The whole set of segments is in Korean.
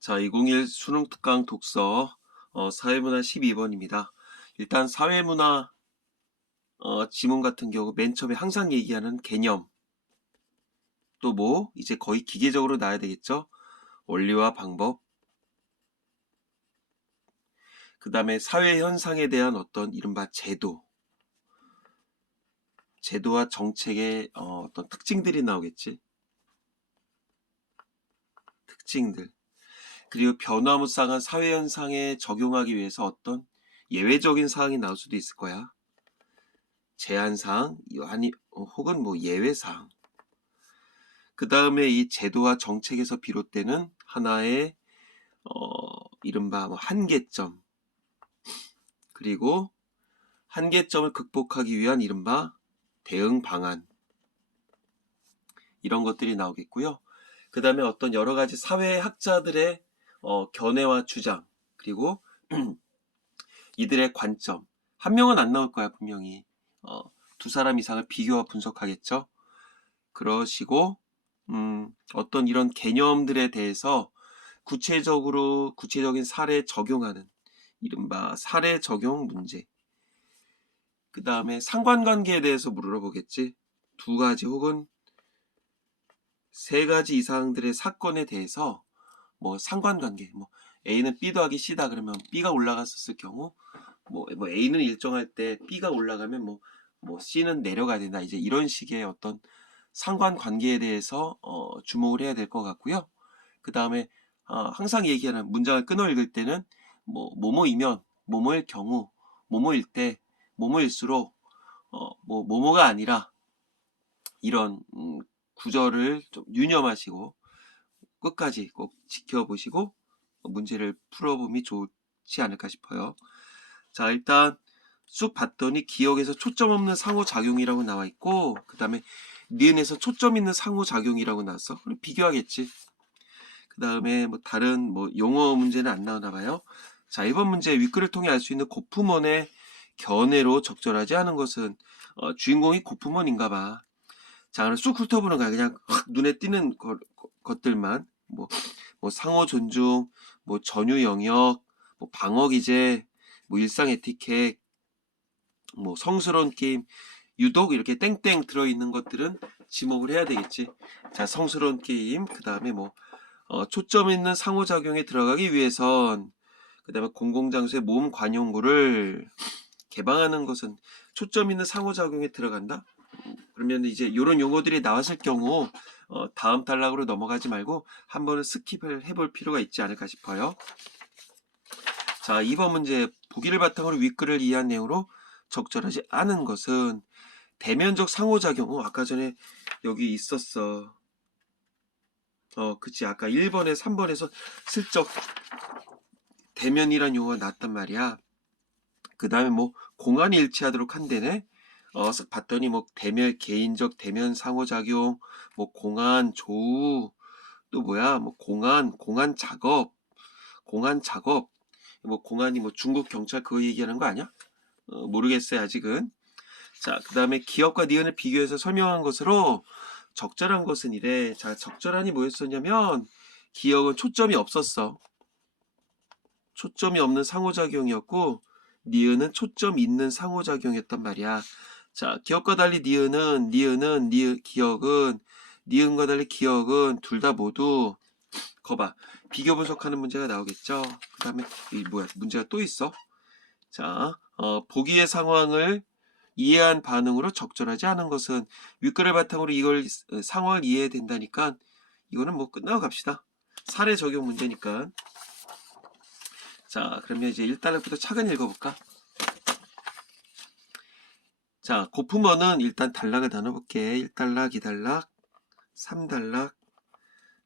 자, 2021 수능 특강 독서 사회문화 12번입니다. 일단 사회문화 지문 같은 경우 맨 처음에 항상 얘기하는 개념, 또 뭐 이제 거의 기계적으로 나야 되겠죠. 원리와 방법, 그 다음에 사회 현상에 대한 어떤 이른바 제도와 정책의 어떤 특징들이 나오겠지. 특징들. 그리고 변화무쌍한 사회 현상에 적용하기 위해서 어떤 예외적인 사항이 나올 수도 있을 거야. 제한사항, 아니 혹은 뭐 예외사항. 그 다음에 이 제도와 정책에서 비롯되는 하나의 이른바 뭐 한계점, 그리고 한계점을 극복하기 위한 이른바 대응 방안, 이런 것들이 나오겠고요. 그 다음에 어떤 여러 가지 사회학자들의 견해와 주장, 그리고 이들의 관점. 한 명은 안 나올 거야, 분명히. 두 사람 이상을 비교와 분석하겠죠. 그러시고 어떤 이런 개념들에 대해서 구체적인 사례 적용하는 이른바 사례 적용 문제. 그 다음에 상관관계에 대해서 물어보겠지. 두 가지 혹은 세 가지 이상들의 사건에 대해서 뭐 상관관계, 뭐 A는 B 더하기 C다 그러면 B가 올라갔었을 경우 뭐 A는 일정할 때 B가 올라가면 뭐 C는 내려가야 된다. 이제 이런 식의 어떤 상관관계에 대해서 주목을 해야 될 것 같고요. 그 다음에 항상 얘기하는 문장을 끊어 읽을 때는 뭐 뭐뭐이면 뭐뭐일 경우 뭐뭐일 때 뭐뭐일수록 뭐 뭐뭐가 아니라 이런 구절을 좀 유념하시고 끝까지 꼭 지켜보시고 문제를 풀어봄이 좋지 않을까 싶어요. 자, 일단 쑥 봤더니 기억에서 초점 없는 상호작용이라고 나와 있고, 그 다음에 니은에서 초점 있는 상호작용이라고 나왔어. 그럼 비교하겠지. 그 다음에 뭐 다른 뭐 용어 문제는 안 나오나 봐요. 자, 이번 문제 윗글을 통해 알 수 있는 고품원의 견해로 적절하지 않은 것은 주인공이 고품원인가 봐. 자, 그럼 쑥 훑어보는 거야. 그냥 확 눈에 띄는 것들만 뭐 상호 존중, 뭐 전유 영역, 뭐 방어 기제, 뭐 일상 에티켓, 뭐 성스러운 게임, 유독 이렇게 땡땡 들어있는 것들은 지목을 해야 되겠지. 자, 성스러운 게임, 그 다음에 뭐 초점 있는 상호작용에 들어가기 위해선, 그 다음에 공공장소의 모음 관용구를 개방하는 것은 초점 있는 상호작용에 들어간다? 그러면 이제 이런 용어들이 나왔을 경우 다음 단락으로 넘어가지 말고 한 번은 스킵을 해볼 필요가 있지 않을까 싶어요. 자, 2번 문제. 보기를 바탕으로 윗글을 이해한 내용으로 적절하지 않은 것은 대면적 상호작용. 아까 전에 여기 있었어. 그치. 아까 1번에 3번에서 슬쩍 대면이란 용어가 나왔단 말이야. 그 다음에 뭐 공간이 일치하도록 한대네. 쓱 봤더니 뭐 대면, 개인적 대면 상호작용, 뭐 공안 조우, 또 뭐야, 뭐 공안 작업, 뭐 공안이 뭐 중국 경찰 그거 얘기하는 거 아니야? 모르겠어요, 아직은. 자, 그 다음에 기업과 니은을 비교해서 설명한 것으로 적절한 것은 이래. 자, 적절한이 뭐였었냐면 기업은 초점이 없었어. 초점이 없는 상호작용이었고 니은은 초점 있는 상호작용이었단 말이야. 자, 기업과 달리 기억은 니은과 달리 기억은 둘 다 모두 거봐. 비교 분석하는 문제가 나오겠죠. 그 다음에 이 뭐야 문제가 또 있어. 자, 보기의 상황을 이해한 반응으로 적절하지 않은 것은 윗글을 바탕으로 이걸 상황을 이해해야 된다니까 이거는 뭐 끝나고 갑시다. 사례 적용 문제니까. 자, 그러면 이제 1단락부터 차근히 읽어볼까? 자, 고품어는 일단 단락을 나눠볼게. 1단락, 2단락, 3단락,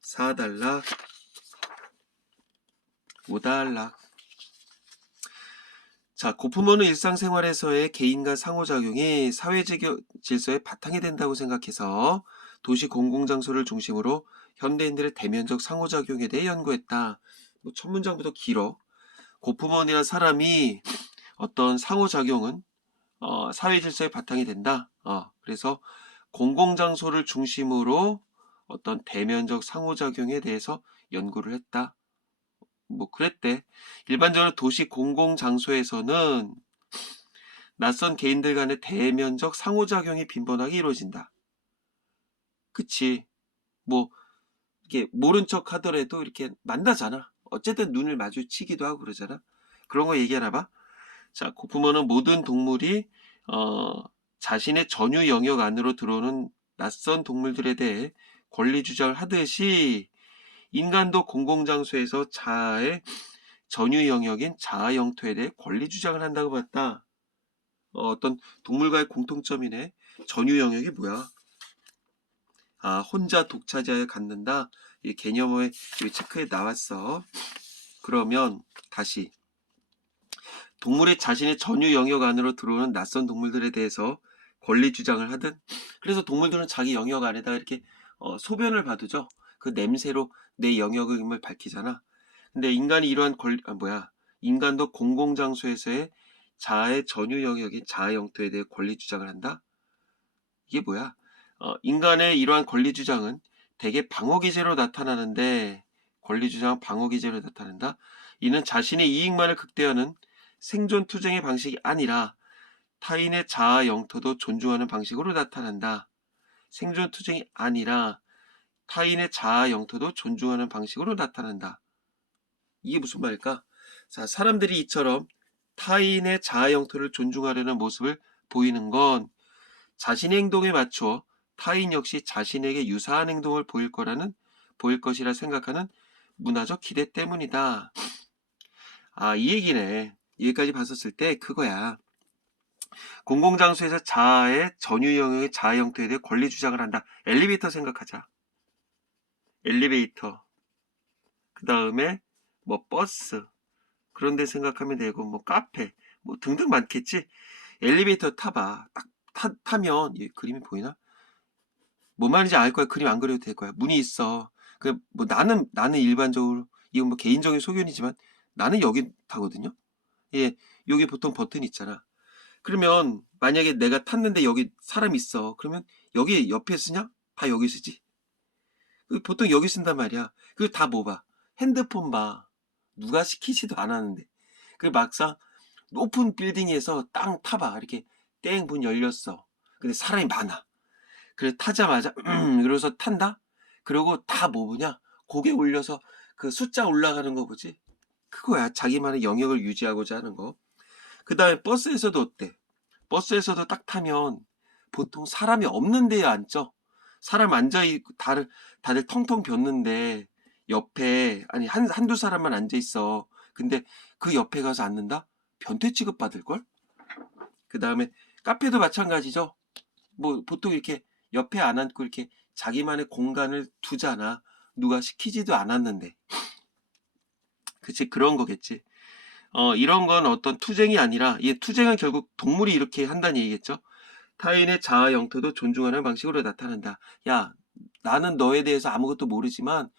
4단락, 5단락. 자, 고품어는 일상생활에서의 개인간 상호작용이 사회 질서의 바탕이 된다고 생각해서 도시 공공장소를 중심으로 현대인들의 대면적 상호작용에 대해 연구했다. 뭐 첫 문장부터 길어. 고품어이나 사람이 어떤 상호작용은 사회 질서의 바탕이 된다. 그래서 공공장소를 중심으로 어떤 대면적 상호작용에 대해서 연구를 했다. 뭐 그랬대. 일반적으로 도시 공공장소에서는 낯선 개인들 간의 대면적 상호작용이 빈번하게 이루어진다. 그치. 뭐 이게 모른 척 하더라도 이렇게 만나잖아. 어쨌든 눈을 마주치기도 하고 그러잖아. 그런 거 얘기하나 봐. 자, 고프먼은 모든 동물이 자신의 전유 영역 안으로 들어오는 낯선 동물들에 대해 권리 주장을 하듯이 인간도 공공장소에서 자아의 전유 영역인 자아 영토에 대해 권리 주장을 한다고 봤다. 어떤 동물과의 공통점이네. 전유 영역이 뭐야? 아, 혼자 독차지하여 갖는다. 이 개념의 체크에 나왔어. 그러면 다시 동물이 자신의 전유 영역 안으로 들어오는 낯선 동물들에 대해서 권리 주장을 하든, 그래서 동물들은 자기 영역 안에다가 이렇게 소변을 봐두죠. 그 냄새로 내 영역을 밝히잖아. 근데 인간이 이러한 인간도 공공장소에서의 자아의 전유 영역인 자아 영토에 대해 권리 주장을 한다. 이게 뭐야? 인간의 이러한 권리 주장은 대개 방어 기제로 나타나는데, 권리 주장은 방어 기제로 나타난다. 이는 자신의 이익만을 극대화하는 생존 투쟁의 방식이 아니라 타인의 자아 영토도 존중하는 방식으로 나타난다. 생존 투쟁이 아니라 타인의 자아 영토도 존중하는 방식으로 나타난다. 이게 무슨 말일까? 자, 사람들이 이처럼 타인의 자아 영토를 존중하려는 모습을 보이는 건 자신의 행동에 맞춰 타인 역시 자신에게 유사한 행동을 보일 것이라 생각하는 문화적 기대 때문이다. 아, 이 얘기네. 여기까지 봤었을 때 그거야. 공공장소에서 자아의 전유 영역의 자아 형태에 대해 권리 주장을 한다. 엘리베이터 생각하자. 엘리베이터. 그 다음에 뭐 버스. 그런 데 생각하면 되고, 뭐 카페. 뭐 등등 많겠지. 엘리베이터 타봐. 딱 타면 이 그림이 보이나? 뭔 말인지 알 거야. 그림 안 그려도 될 거야. 문이 있어. 그 뭐 나는 일반적으로 이건 뭐 개인적인 소견이지만 나는 여기 타거든요. 예, 여기 보통 버튼 있잖아. 그러면 만약에 내가 탔는데 여기 사람 있어. 그러면 여기 옆에 쓰냐? 다 여기 쓰지. 보통 여기 쓴단 말이야. 그리고 다 뭐 봐? 핸드폰 봐. 누가 시키지도 않았는데. 그리고 막상 높은 빌딩에서 땅 타봐. 이렇게 땡 문 열렸어. 근데 사람이 많아. 그래 타자마자 그러고서 탄다? 그리고 다 뭐 보냐? 고개 올려서 그 숫자 올라가는 거 보지? 그거야. 자기만의 영역을 유지하고자 하는 거. 그 다음에 버스에서도 어때? 버스에서도 딱 타면 보통 사람이 없는 데에 앉죠? 사람 앉아있고 다들 텅텅 ቢ었는데 옆에 아니 한두 사람만 앉아있어. 근데 그 옆에 가서 앉는다? 변태 취급받을걸? 그 다음에 카페도 마찬가지죠. 뭐 보통 이렇게 옆에 안 앉고 이렇게 자기만의 공간을 두잖아. 누가 시키지도 않았는데. 그치, 그런 거겠지. 이런 건 어떤 투쟁이 아니라, 이 투쟁은 결국 동물이 이렇게 한다는 얘기겠죠. 타인의 자아 영토도 존중하는 방식으로 나타난다. 야, 나는 너에 대해서 아무것도 모르지만,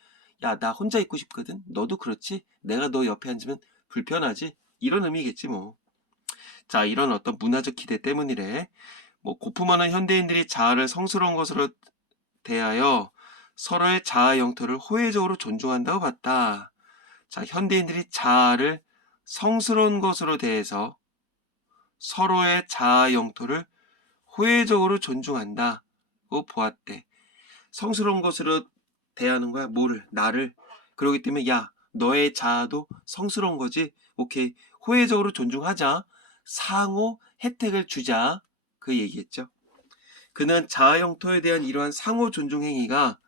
야, 나 혼자 있고 싶거든? 너도 그렇지? 내가 너 옆에 앉으면 불편하지? 이런 의미겠지, 뭐. 자, 이런 어떤 문화적 기대 때문이래. 뭐, 고프먼은 현대인들이 자아를 성스러운 것으로 대하여 서로의 자아 영토를 호혜적으로 존중한다고 봤다. 자, 현대인들이 자아를 성스러운 것으로 대해서 서로의 자아 영토를 호혜적으로 존중한다고 보았대. 성스러운 것으로 대하는 거야. 뭐를? 나를. 그러기 때문에 야, 너의 자아도 성스러운 거지. 오케이. 호혜적으로 존중하자. 상호 혜택을 주자. 그 얘기했죠. 그는 자아 영토에 대한 이러한 상호 존중 행위가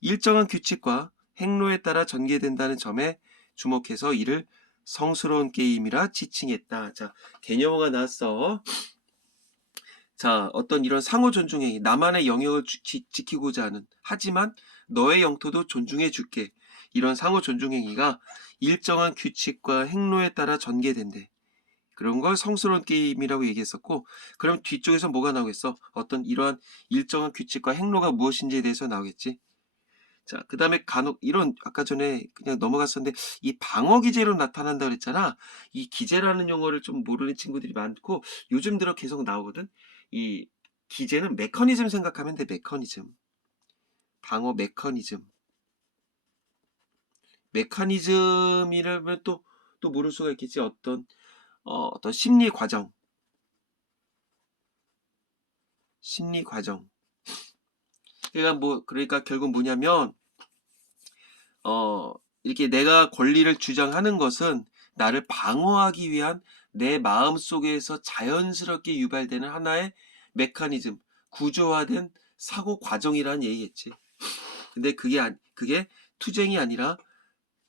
일정한 규칙과 행로에 따라 전개된다는 점에 주목해서 이를 성스러운 게임이라 지칭했다. 자, 개념어가 나왔어. 자, 어떤 이런 상호 존중행위, 나만의 영역을 지키고자 하는, 하지만 너의 영토도 존중해 줄게. 이런 상호 존중행위가 일정한 규칙과 행로에 따라 전개된대. 그런 걸 성스러운 게임이라고 얘기했었고, 그럼 뒤쪽에서 뭐가 나오겠어? 어떤 이러한 일정한 규칙과 행로가 무엇인지에 대해서 나오겠지. 자, 그 다음에 간혹 이런 아까 전에 그냥 넘어갔었는데 이 방어 기제로 나타난다 그랬잖아. 이 기제라는 용어를 좀 모르는 친구들이 많고 요즘 들어 계속 나오거든. 이 기제는 메커니즘 생각하면 돼. 메커니즘. 방어 메커니즘. 메커니즘이라면 또 모를 수가 있겠지. 어떤 심리 과정. 그러니까 결국 뭐냐면, 이렇게 내가 권리를 주장하는 것은 나를 방어하기 위한 내 마음 속에서 자연스럽게 유발되는 하나의 메커니즘, 구조화된 사고 과정이라는 얘기겠지. 근데 그게 투쟁이 아니라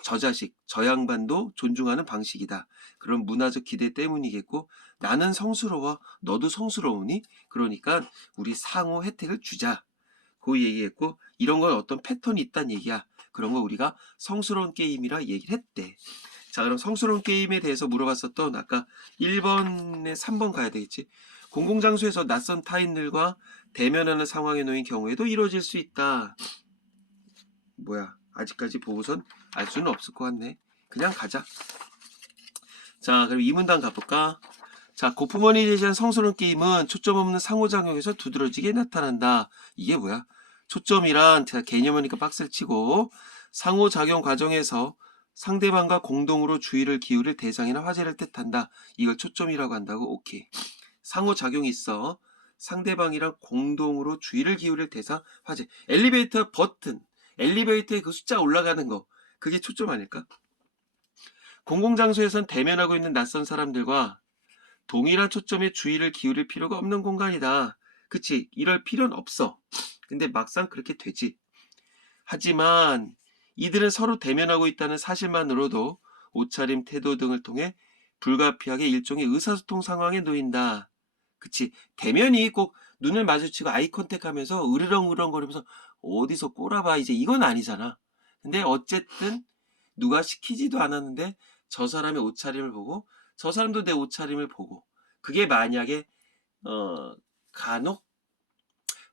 저 양반도 존중하는 방식이다. 그런 문화적 기대 때문이겠고, 나는 성스러워, 너도 성스러우니, 그러니까 우리 상호 혜택을 주자. 그 얘기했고, 이런 건 어떤 패턴이 있다는 얘기야. 그런 거 우리가 성스러운 게임이라 얘기를 했대. 자, 그럼 성스러운 게임에 대해서 물어봤었던 아까 1번에 3번 가야 되겠지. 공공장소에서 낯선 타인들과 대면하는 상황에 놓인 경우에도 이루어질 수 있다. 뭐야, 아직까지 보고선 알 수는 없을 것 같네. 그냥 가자. 자, 그럼 이 문단 가볼까? 자, 고프먼이 제시한 성스러운 게임은 초점 없는 상호작용에서 두드러지게 나타난다. 이게 뭐야? 초점이란 개념이니까 박스를 치고 상호작용 과정에서 상대방과 공동으로 주의를 기울일 대상이나 화제를 뜻한다. 이걸 초점이라고 한다고? 오케이. 상호작용이 있어. 상대방이랑 공동으로 주의를 기울일 대상, 화제. 엘리베이터 버튼. 엘리베이터에 그 숫자 올라가는 거. 그게 초점 아닐까? 공공장소에선 대면하고 있는 낯선 사람들과 동일한 초점에 주의를 기울일 필요가 없는 공간이다. 그치? 이럴 필요는 없어. 근데 막상 그렇게 되지. 하지만 이들은 서로 대면하고 있다는 사실만으로도 옷차림, 태도 등을 통해 불가피하게 일종의 의사소통 상황에 놓인다. 그치? 대면이 꼭 눈을 마주치고 아이 컨택하면서 으르렁으렁거리면서 어디서 꼬라봐 이제 이건 아니잖아. 근데 어쨌든 누가 시키지도 않았는데 저 사람의 옷차림을 보고 저 사람도 내 옷차림을 보고 그게 만약에 간혹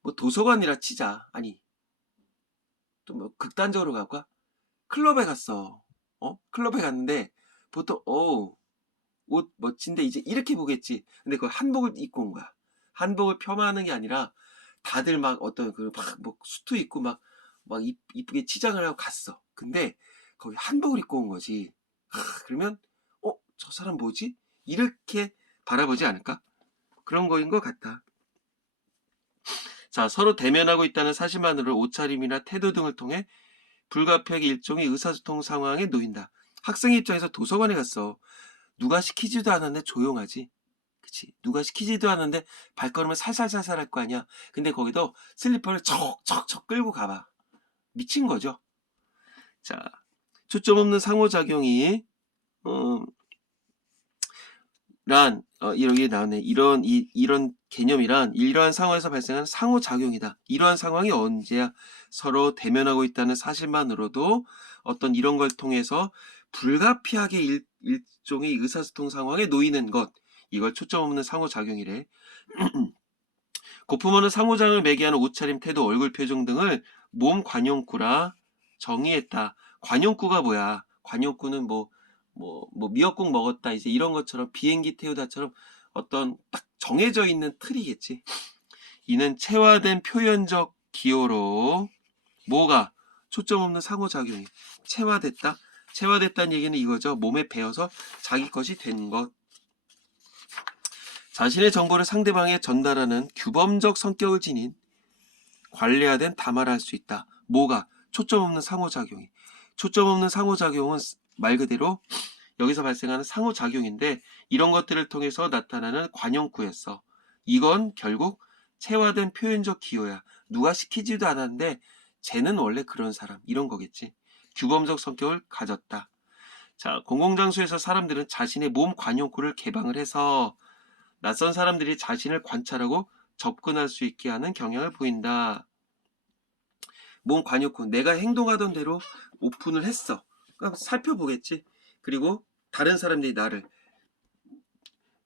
뭐 도서관이라 치자. 아니 좀 뭐 극단적으로 갈까? 클럽에 갔어. 클럽에 갔는데 보통 옷 멋진데 이제 이렇게 보겠지. 근데 그 한복을 입고 온 거야. 한복을 폄하하는 게 아니라 다들 막 어떤 뭐 수트 입고 막 이쁘게 치장을 하고 갔어. 근데 거기 한복을 입고 온 거지. 그러면 저 사람 뭐지? 이렇게 바라보지 않을까? 그런 거인 것 같아. 자, 서로 대면하고 있다는 사실만으로 옷차림이나 태도 등을 통해 불가피하게 일종의 의사소통 상황에 놓인다. 학생 입장에서 도서관에 갔어. 누가 시키지도 않았는데 조용하지. 그치? 누가 시키지도 않았는데 발걸음을 살살살살 할 거 아니야. 근데 거기도 슬리퍼를 척척척 끌고 가봐. 미친 거죠. 자, 초점 없는 상호작용이 이렇게 나오네. 이런 개념이란 이러한 상황에서 발생하는 상호작용이다. 이러한 상황이 언제야? 서로 대면하고 있다는 사실만으로도 어떤 이런 걸 통해서 불가피하게 일종의 의사소통 상황에 놓이는 것. 이걸 초점 없는 상호작용이래. 고프먼은 상호작용을 매개하는 옷차림, 태도, 얼굴 표정 등을 몸 관용구라 정의했다. 관용구가 뭐야? 관용구는 미역국 먹었다 이제 이런 것처럼 비행기 태우다처럼 어떤 딱 정해져 있는 틀이겠지. 이는 체화된 표현적 기호로 뭐가 초점 없는 상호작용이 체화됐다. 체화됐다는 얘기는 이거죠. 몸에 배어서 자기 것이 된 것. 자신의 정보를 상대방에 전달하는 규범적 성격을 지닌 관례화된 담화를 할 수 있다. 뭐가 초점 없는 상호작용이. 초점 없는 상호작용은 말 그대로 여기서 발생하는 상호작용인데 이런 것들을 통해서 나타나는 관용구였어. 이건 결국 체화된 표현적 기호야. 누가 시키지도 않았는데 쟤는 원래 그런 사람 이런 거겠지. 규범적 성격을 가졌다. 자, 공공장소에서 사람들은 자신의 몸 관용구를 개방을 해서 낯선 사람들이 자신을 관찰하고 접근할 수 있게 하는 경향을 보인다. 몸 관용구 내가 행동하던 대로 오픈을 했어. 그럼 살펴보겠지. 그리고 다른 사람들이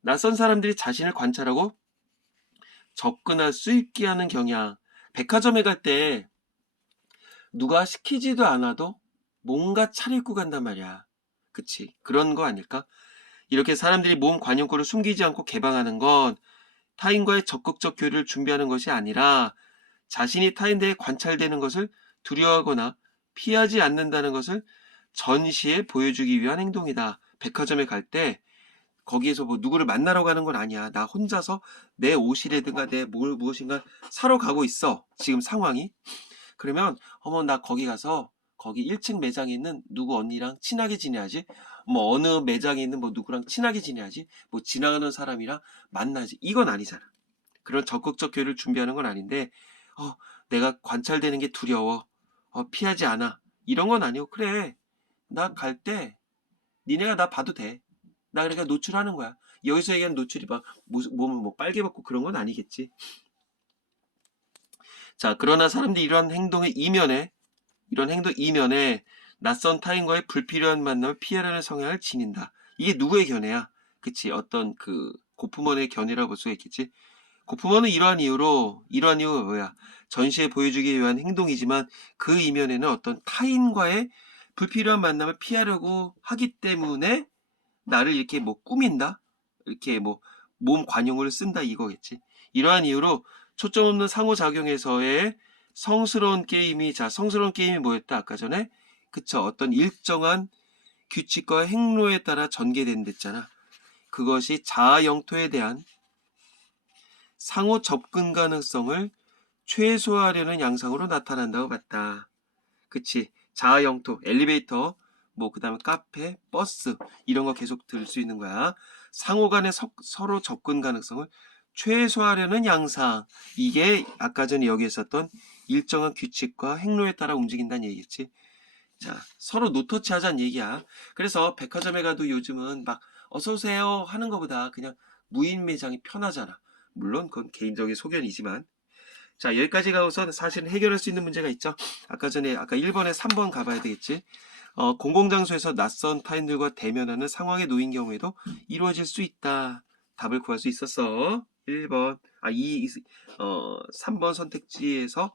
낯선 사람들이 자신을 관찰하고 접근할 수 있게 하는 경향. 백화점에 갈 때 누가 시키지도 않아도 뭔가 차려입고 간단 말이야. 그치? 그런 거 아닐까? 이렇게 사람들이 몸 관용구를 숨기지 않고 개방하는 건 타인과의 적극적 교류를 준비하는 것이 아니라 자신이 타인들에 관찰되는 것을 두려워하거나 피하지 않는다는 것을 전시에 보여주기 위한 행동이다. 백화점에 갈 때 거기에서 뭐 누구를 만나러 가는 건 아니야. 나 혼자서 내 옷이라든가 내 무엇인가 사러 가고 있어. 지금 상황이. 그러면 어머 나 거기 가서 거기 1층 매장에 있는 누구 언니랑 친하게 지내야지. 뭐 어느 매장에 있는 뭐 누구랑 친하게 지내야지. 뭐 지나가는 사람이랑 만나지. 이건 아니잖아. 그런 적극적 교류를 준비하는 건 아닌데 내가 관찰되는 게 두려워. 피하지 않아. 이런 건 아니고 그래. 나 갈 때 니네가 나 봐도 돼. 나 그러니까 노출하는 거야. 여기서 얘기하는 노출이 막 몸을 뭐 빨개 벗고 그런 건 아니겠지. 자, 그러나 사람들이 이러한 이런 행동 이면에 낯선 타인과의 불필요한 만남을 피하려는 성향을 지닌다. 이게 누구의 견해야? 그치? 어떤 그 고프먼의 견해라고 볼 수가 있겠지? 고프먼은 이러한 이유가 뭐야? 전시에 보여주기 위한 행동이지만 그 이면에는 어떤 타인과의 불필요한 만남을 피하려고 하기 때문에 나를 이렇게 뭐 꾸민다? 이렇게 뭐 몸 관용을 쓴다 이거겠지. 이러한 이유로 초점 없는 상호작용에서의 성스러운 게임이 뭐였다? 아까 전에 그쵸? 어떤 일정한 규칙과 행로에 따라 전개된댔잖아. 그것이 자아 영토에 대한 상호 접근 가능성을 최소화하려는 양상으로 나타난다고 봤다. 그치? 자아 영토, 엘리베이터, 뭐 그다음에 카페, 버스 이런 거 계속 들 수 있는 거야. 상호 간의 서로 접근 가능성을 최소화하려는 양상. 이게 아까 전에 여기 있었던 일정한 규칙과 행로에 따라 움직인다는 얘기겠지. 자, 서로 노터치 하자는 얘기야. 그래서 백화점에 가도 요즘은 막 어서오세요 하는 것보다 그냥 무인 매장이 편하잖아. 물론 그건 개인적인 소견이지만. 자, 여기까지가 우선 사실은 해결할 수 있는 문제가 있죠. 아까 1번에 3번 가봐야 되겠지. 공공장소에서 낯선 타인들과 대면하는 상황에 놓인 경우에도 이루어질 수 있다. 답을 구할 수 있었어. 1번. 3번 선택지에서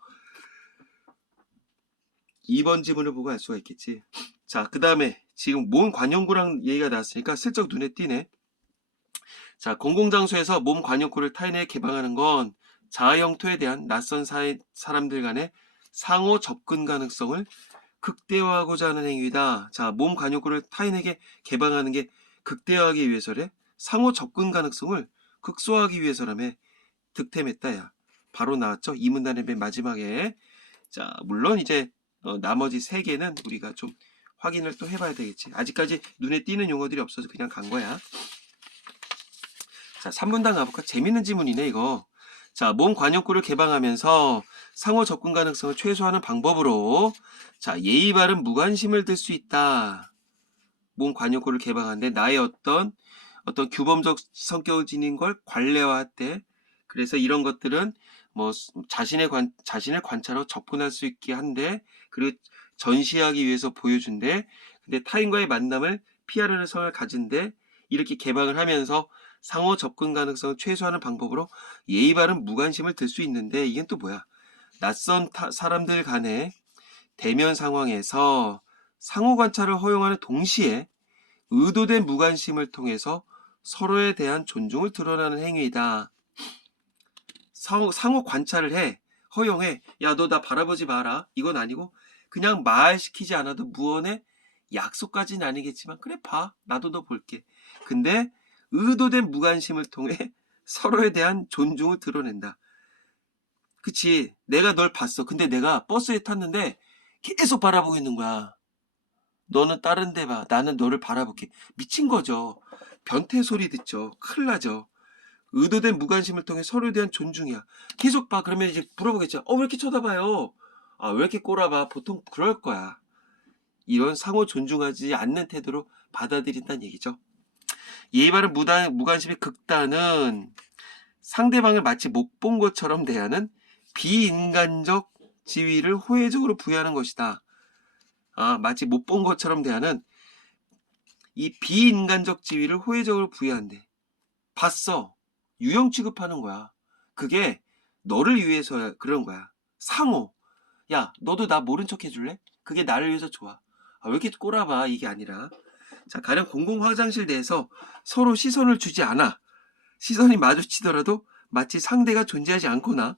2번 지문을 보고 알 수가 있겠지. 자, 그 다음에 지금 몸 관용구랑 얘기가 나왔으니까 슬쩍 눈에 띄네. 자, 공공장소에서 몸 관용구를 타인에게 개방하는 건 자아 영토에 대한 낯선 사람들 간의 상호 접근 가능성을 극대화하고자 하는 행위다. 자, 몸 관용구를 타인에게 개방하는 게 극대화하기 위해서래. 상호 접근 가능성을 극소화하기 위해서라며. 득템했다, 야. 바로 나왔죠? 이 문단의 맨 마지막에. 자, 물론 이제 나머지 3개는 우리가 좀 확인을 또 해봐야 되겠지. 아직까지 눈에 띄는 용어들이 없어서 그냥 간 거야. 자, 3분단 가볼까? 재밌는 지문이네, 이거. 자, 몸 관용구를 개방하면서 상호 접근 가능성을 최소화하는 방법으로 자, 예의 바른 무관심을 들 수 있다. 몸 관용구를 개방하는데 나의 어떤 규범적 성격을 지닌 걸 관례화했대. 그래서 이런 것들은 뭐 자신을 관찰하고 접근할 수 있게 한데 그리고 전시하기 위해서 보여준대. 근데 타인과의 만남을 피하려는 성을 가진대. 이렇게 개방을 하면서 상호 접근 가능성을 최소화하는 방법으로 예의 바른 무관심을 들 수 있는데 이건 또 뭐야? 낯선 사람들 간의 대면 상황에서 상호 관찰을 허용하는 동시에 의도된 무관심을 통해서 서로에 대한 존중을 드러나는 행위이다. 상호 관찰을 해. 허용해. 야, 너 나 바라보지 마라. 이건 아니고 그냥 말시키지 않아도 무언의 약속까지는 아니겠지만 그래 봐. 나도 너 볼게. 근데 의도된 무관심을 통해 서로에 대한 존중을 드러낸다. 그치? 내가 널 봤어. 근데 내가 버스에 탔는데 계속 바라보고 있는 거야. 너는 다른 데 봐. 나는 너를 바라볼게. 미친 거죠. 변태 소리 듣죠. 큰일 나죠. 의도된 무관심을 통해 서로에 대한 존중이야. 계속 봐. 그러면 이제 물어보겠죠. 왜 이렇게 쳐다봐요? 왜 이렇게 꼬라봐? 보통 그럴 거야. 이런 상호 존중하지 않는 태도로 받아들인다는 얘기죠. 예의 바른 무관심의 극단은 상대방을 마치 못 본 것처럼 대하는 비인간적 지위를 호혜적으로 부여하는 것이다. 마치 못 본 것처럼 대하는 이 비인간적 지위를 호혜적으로 부여한대. 봤어. 유형 취급하는 거야. 그게 너를 위해서 그런 거야. 상호. 야, 너도 나 모른 척 해줄래? 그게 나를 위해서 좋아. 왜 이렇게 꼬라봐? 이게 아니라. 자, 가령 공공 화장실 내에서 서로 시선을 주지 않아. 시선이 마주치더라도 마치 상대가 존재하지 않거나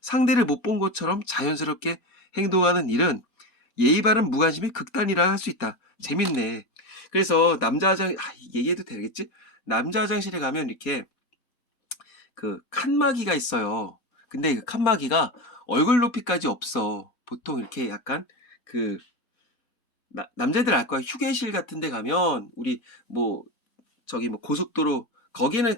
상대를 못 본 것처럼 자연스럽게 행동하는 일은 예의 바른 무관심의 극단이라 할 수 있다. 재밌네. 그래서 남자 화장, 얘기해도 되겠지? 남자 화장실에 가면 이렇게 그 칸막이가 있어요. 근데 그 칸막이가 얼굴 높이까지 없어. 보통 이렇게 약간 그 남자들 알 거야. 휴게실 같은 데 가면 우리 뭐 저기 뭐 고속도로 거기는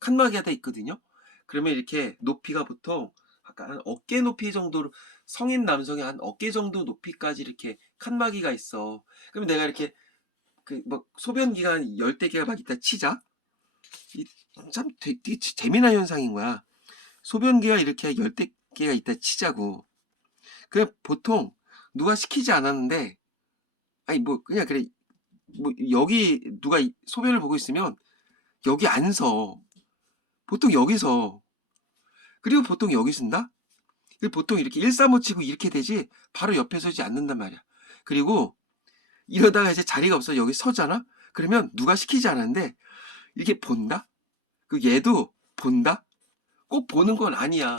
칸막이가 다 있거든요. 그러면 이렇게 높이가 보통 아까 한 어깨 높이 정도로 성인 남성의 한 어깨 정도 높이까지 이렇게 칸막이가 있어. 그러면 내가 이렇게 그 뭐 소변기가 한 10대 개가 막 있다 치자. 참 되게 재미난 현상인 거야. 소변기가 이렇게 10대 개가 있다 치자고. 그 보통 누가 시키지 않았는데 아니 뭐 그냥 그래 뭐 여기 누가 소변을 보고 있으면 여기 안 서. 보통 여기서. 그리고 보통 여기 쓴다? 그리고 보통 이렇게 135 치고 이렇게 되지 바로 옆에 서지 않는단 말이야. 그리고 이러다가 이제 자리가 없어 여기 서잖아? 그러면 누가 시키지 않았는데 이렇게 본다? 그 얘도 본다? 꼭 보는 건 아니야.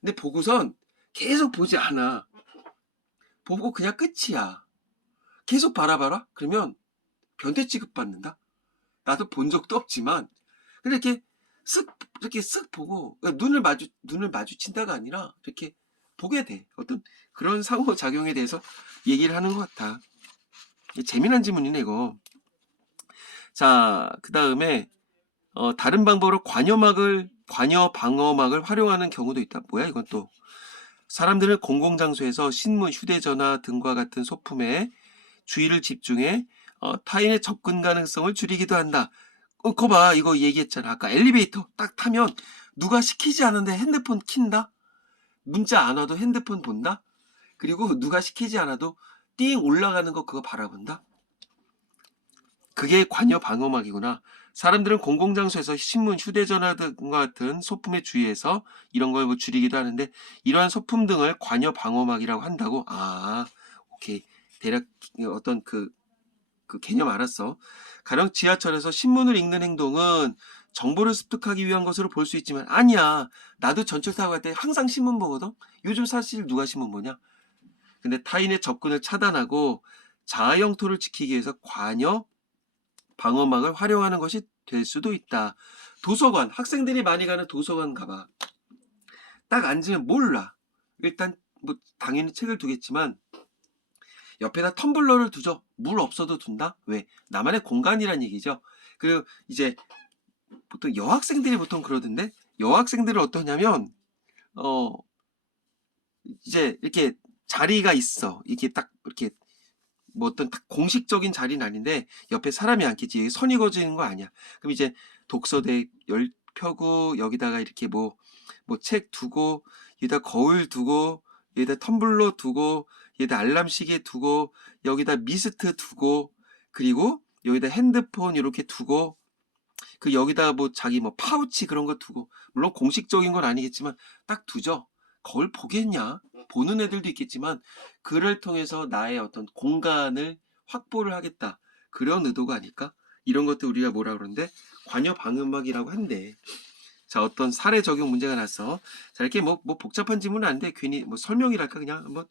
근데 보고선 계속 보지 않아. 보고 그냥 끝이야. 계속 바라봐라? 그러면 변태 취급받는다? 나도 본 적도 없지만 근데 이렇게 쓱 보고 그러니까 눈을 마주친다가 아니라 이렇게 보게 돼. 어떤 그런 상호작용에 대해서 얘기를 하는 것 같아. 재미난 질문이네 이거. 자, 그 다음에 다른 방법으로 관여 방어막을 활용하는 경우도 있다. 뭐야 이건 또. 사람들은 공공장소에서 신문, 휴대전화 등과 같은 소품에 주의를 집중해 타인의 접근 가능성을 줄이기도 한다. 그거 봐. 이거 얘기했잖아. 아까 엘리베이터 딱 타면 누가 시키지 않은데 핸드폰 킨다? 문자 안 와도 핸드폰 본다? 그리고 누가 시키지 않아도 띵 올라가는 거 그거 바라본다? 그게 관여 방어막이구나. 사람들은 공공장소에서 신문, 휴대전화 등과 같은 소품에 주의해서 이런 걸 뭐 줄이기도 하는데 이러한 소품 등을 관여 방어막이라고 한다고? 아, 오케이. 대략 어떤 그 개념 알았어. 가령 지하철에서 신문을 읽는 행동은 정보를 습득하기 위한 것으로 볼 수 있지만 아니야. 나도 전철 타고 갈 때 항상 신문 보거든. 요즘 사실 누가 신문 보냐? 근데 타인의 접근을 차단하고 자아 영토를 지키기 위해서 관여 방어막을 활용하는 것이 될 수도 있다. 도서관, 학생들이 많이 가는 도서관 가봐. 딱 앉으면 몰라. 일단 뭐 당연히 책을 두겠지만 옆에다 텀블러를 두죠. 물 없어도 둔다? 왜? 나만의 공간이란 얘기죠. 그리고 이제 보통 여학생들이 보통 그러던데 여학생들은 어떠냐면 이제 이렇게 자리가 있어. 이게 딱 이렇게 뭐 어떤 딱 공식적인 자리는 아닌데 옆에 사람이 앉겠지. 여기 선이 그어지는 거 아니야. 그럼 이제 독서대 펴고 여기다가 이렇게 뭐 책 두고 여기다 거울 두고 여기다 텀블러 두고 여기다 알람 시계 두고 여기다 미스트 두고 그리고 여기다 핸드폰 이렇게 두고 그 여기다 뭐 자기 뭐 파우치 그런 거 두고 물론 공식적인 건 아니겠지만 딱 두죠. 거울 보겠냐? 보는 애들도 있겠지만 그를 통해서 나의 어떤 공간을 확보를 하겠다. 그런 의도가 아닐까? 이런 것도 우리가 뭐라 그러는데 관여 방음막이라고 한대. 자, 어떤 사례 적용 문제가 났어. 자, 이렇게 뭐 복잡한 질문은 아닌데 괜히 뭐 설명이랄까 그냥 한번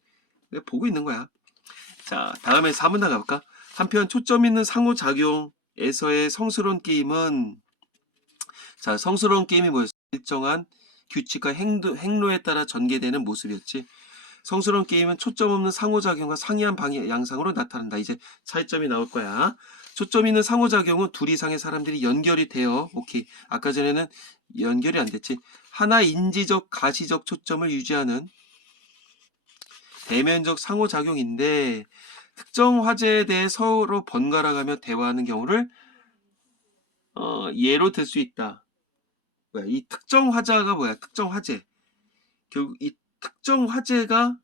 보고 있는 거야. 자, 다음에 4문 나가볼까? 한편 초점 있는 상호작용에서의 성스러운 게임은 자, 성스러운 게임이 뭐였어? 일정한 규칙과 행로에 따라 전개되는 모습이었지. 성스러운 게임은 초점 없는 상호작용과 상이한 양상으로 나타난다. 이제 차이점이 나올 거야. 초점 있는 상호작용은 둘 이상의 사람들이 연결이 돼요. 오케이. 아까 전에는 연결이 안 됐지. 하나 인지적, 가시적 초점을 유지하는 대면적 상호작용인데 특정 화제에 대해 서로 번갈아가며 대화하는 경우를 예로 들 수 있다. 뭐야? 이 특정 화자가 뭐야? 특정 화제. 결국 이 특정 화제가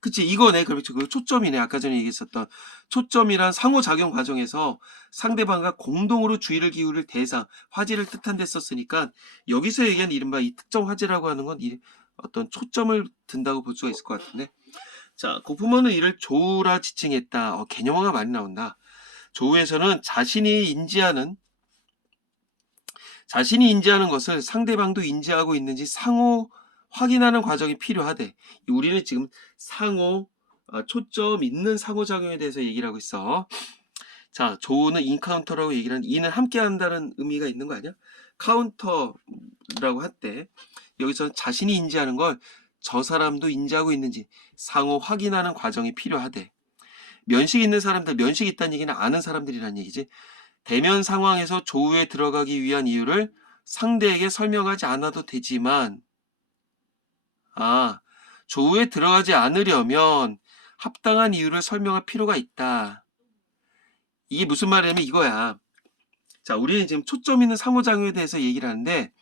그치 이거네. 그렇죠. 그 초점이네. 아까 전에 얘기했었던 초점이란 상호작용 과정에서 상대방과 공동으로 주의를 기울일 대상, 화제를 뜻한 데 썼으니까 여기서 얘기한 이른바 이 특정 화제라고 하는 건 어떤 초점을 든다고 볼 수가 있을 것 같은데 자, 고프먼은 이를 조우라 지칭했다. 개념어가 많이 나온다. 조우에서는 자신이 인지하는 것을 상대방도 인지하고 있는지 상호 확인하는 과정이 필요하대. 우리는 지금 상호 초점 있는 상호작용에 대해서 얘기를 하고 있어. 자, 조우는 인카운터라고 얘기를 하는 이는 함께 한다는 의미가 있는 거 아니야? 카운터라고 할 때 여기서 자신이 인지하는 걸 저 사람도 인지하고 있는지 상호 확인하는 과정이 필요하대. 면식 있는 사람들, 면식 있다는 얘기는 아는 사람들이란 얘기지. 대면 상황에서 조우에 들어가기 위한 이유를 상대에게 설명하지 않아도 되지만 조우에 들어가지 않으려면 합당한 이유를 설명할 필요가 있다. 이게 무슨 말이냐면 이거야. 자, 우리는 지금 초점 있는 상호작용에 대해서 얘기를 하는데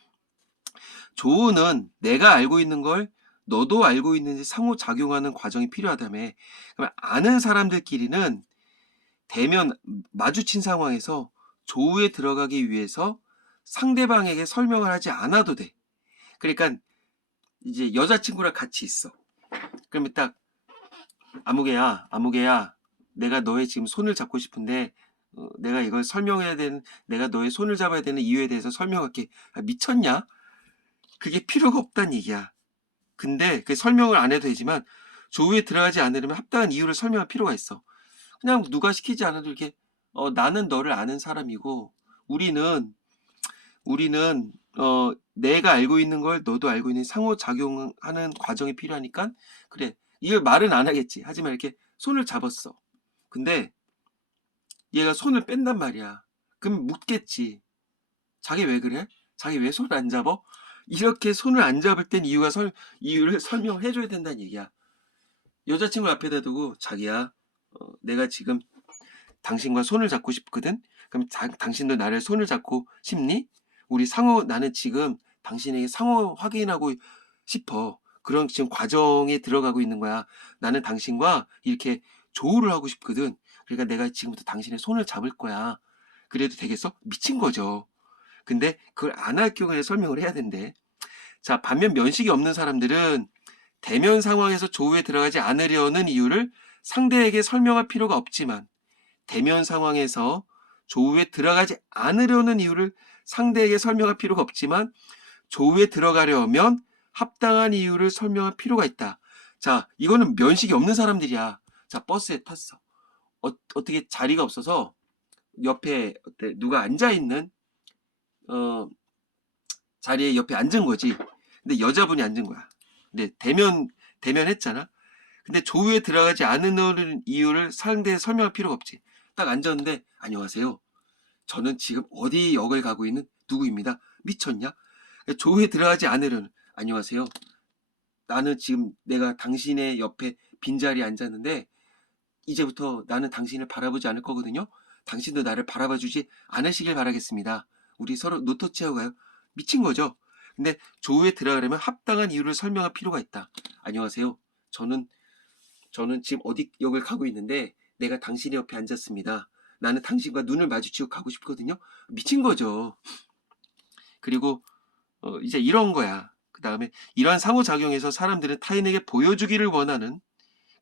조우는 내가 알고 있는 걸 너도 알고 있는지 상호작용하는 과정이 필요하다며. 그러면 아는 사람들끼리는 대면 마주친 상황에서 조우에 들어가기 위해서 상대방에게 설명을 하지 않아도 돼. 그러니까 이제 여자친구랑 같이 있어. 그러면 딱 아무개야, 내가 너의 지금 손을 잡고 싶은데 내가 이걸 설명해야 되는, 내가 너의 손을 잡아야 되는 이유에 대해서 설명할게. 미쳤냐? 그게 필요가 없단 얘기야. 근데 그 설명을 안 해도 되지만 조우에 들어가지 않으려면 합당한 이유를 설명할 필요가 있어. 그냥 누가 시키지 않아도 이렇게 나는 너를 아는 사람이고 우리는 내가 알고 있는 걸 너도 알고 있는 상호작용하는 과정이 필요하니까 그래. 이걸 말은 안 하겠지. 하지만 이렇게 손을 잡았어. 근데 얘가 손을 뺀단 말이야. 그럼 묻겠지. 자기 왜 그래? 자기 왜 손을 안 잡어? 이렇게 손을 안 잡을 땐 이유를 설명해줘야 된다는 얘기야. 여자친구 앞에다 두고 자기야, 내가 지금 당신과 손을 잡고 싶거든? 그럼 당신도 나를 손을 잡고 싶니? 나는 지금 당신에게 상호 확인하고 싶어. 그런 지금 과정에 들어가고 있는 거야. 나는 당신과 이렇게 조우를 하고 싶거든. 그러니까 내가 지금부터 당신의 손을 잡을 거야. 그래도 되겠어? 미친 거죠. 근데 그걸 안 할 경우에 설명을 해야 된대. 자, 반면 면식이 없는 사람들은 대면 상황에서 조우에 들어가지 않으려는 이유를 상대에게 설명할 필요가 없지만 대면 상황에서 조우에 들어가지 않으려는 이유를 상대에게 설명할 필요가 없지만 조우에 들어가려면 합당한 이유를 설명할 필요가 있다. 자, 이거는 면식이 없는 사람들이야. 자, 버스에 탔어. 어떻게 자리가 없어서 옆에 누가 앉아있는 자리에 옆에 앉은 거지. 근데 여자분이 앉은 거야. 근데 대면 했잖아. 근데 조우에 들어가지 않는 이유를 상대에 설명할 필요가 없지. 딱 앉았는데 안녕하세요. 저는 지금 어디 역을 가고 있는 누구입니다. 미쳤냐? 조우에 들어가지 않으려는 안녕하세요. 나는 지금 내가 당신의 옆에 빈자리에 앉았는데 이제부터 나는 당신을 바라보지 않을 거거든요. 당신도 나를 바라봐주지 않으시길 바라겠습니다. 우리 서로 노터치하고 가요. 미친 거죠. 근데 조우에 들어가려면 합당한 이유를 설명할 필요가 있다. 안녕하세요. 저는 지금 어디 역을 가고 있는데 내가 당신의 옆에 앉았습니다. 나는 당신과 눈을 마주치고 가고 싶거든요. 미친 거죠. 그리고 이제 이런 거야. 그 다음에 이러한 상호작용에서 사람들은 타인에게 보여주기를 원하는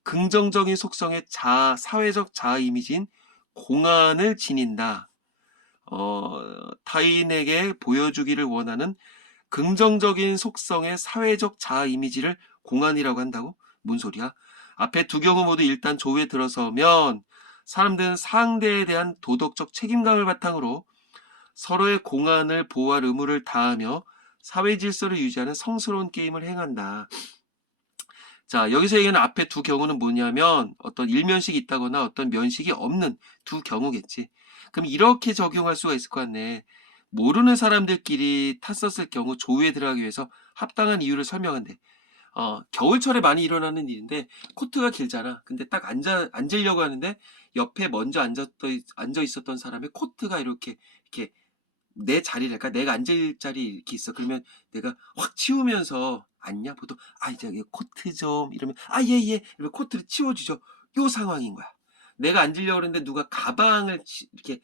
긍정적인 속성의 사회적 자아 이미지인 공안을 지닌다. 타인에게 보여주기를 원하는 긍정적인 속성의 사회적 자아 이미지를 공안이라고 한다고? 뭔 소리야? 앞에 두 경우 모두 일단 조우에 들어서면 사람들은 상대에 대한 도덕적 책임감을 바탕으로 서로의 공안을 보호할 의무를 다하며 사회 질서를 유지하는 성스러운 게임을 행한다. 자, 여기서 얘기하는 앞에 두 경우는 뭐냐면 어떤 일면식이 있다거나 어떤 면식이 없는 두 경우겠지. 그럼 이렇게 적용할 수가 있을 것 같네. 모르는 사람들끼리 탔었을 경우 조우에 들어가기 위해서 합당한 이유를 설명한대. 겨울철에 많이 일어나는 일인데 코트가 길잖아. 근데 딱 앉으려고 하는데 옆에 먼저 앉아 있었던 사람의 코트가 이렇게 내 자리를, 그러니까 내가 앉을 자리 이렇게 있어. 그러면 내가 확 치우면서 앉냐? 보통, 이제 코트 좀, 이러면, 예. 이러면 코트를 치워주죠. 요 상황인 거야. 내가 앉으려고 그러는데 누가 가방을 이렇게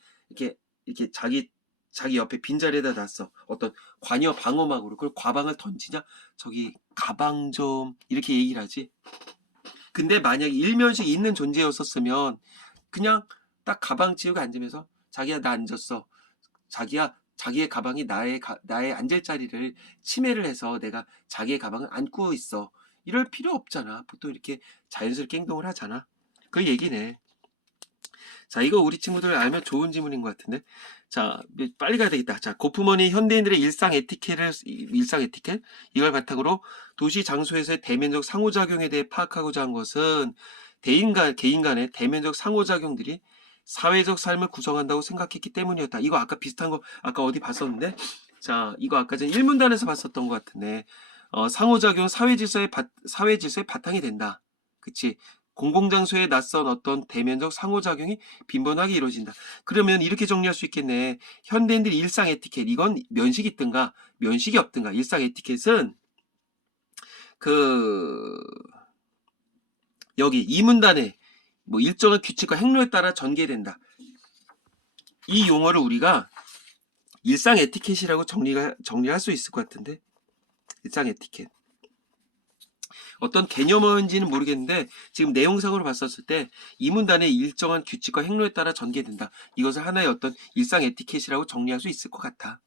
자기 옆에 빈자리에다 놨어. 어떤 관여 방어막으로. 그걸 가방을 던지냐? 저기, 가방 좀, 이렇게 얘기를 하지. 근데 만약에 일면식 있는 존재였었으면, 그냥 딱 가방 치우고 앉으면서, 자기야, 나 앉았어. 자기의 가방이 나의 앉을 자리를 침해를 해서 내가 자기의 가방을 안고 있어. 이럴 필요 없잖아. 보통 이렇게 자연스럽게 행동을 하잖아. 그 얘기네. 자, 이거 우리 친구들 알면 좋은 질문인 것 같은데. 자, 빨리 가야 되겠다. 자, 고프먼이 현대인들의 일상 에티켓, 이걸 바탕으로 도시 장소에서의 대면적 상호작용에 대해 파악하고자 한 것은 개인 간의 대면적 상호작용들이 사회적 삶을 구성한다고 생각했기 때문이었다. 이거 아까 비슷한 거, 아까 어디 봤었는데? 자, 이거 아까 전 1문단에서 봤었던 것 같은데, 상호작용 사회 질서의 바탕이 된다. 그치? 공공장소에 낯선 어떤 대면적 상호작용이 빈번하게 이루어진다. 그러면 이렇게 정리할 수 있겠네. 현대인들의 일상 에티켓, 이건 면식이 있든가 면식이 없든가. 일상 에티켓은 그 여기 이 문단에 뭐 일정한 규칙과 행로에 따라 전개된다. 이 용어를 우리가 일상 에티켓이라고 정리할 수 있을 것 같은데. 일상 에티켓. 어떤 개념인지는 모르겠는데 지금 내용상으로 봤었을 때 이 문단의 일정한 규칙과 행로에 따라 전개된다. 이것을 하나의 어떤 일상 에티켓이라고 정리할 수 있을 것 같아.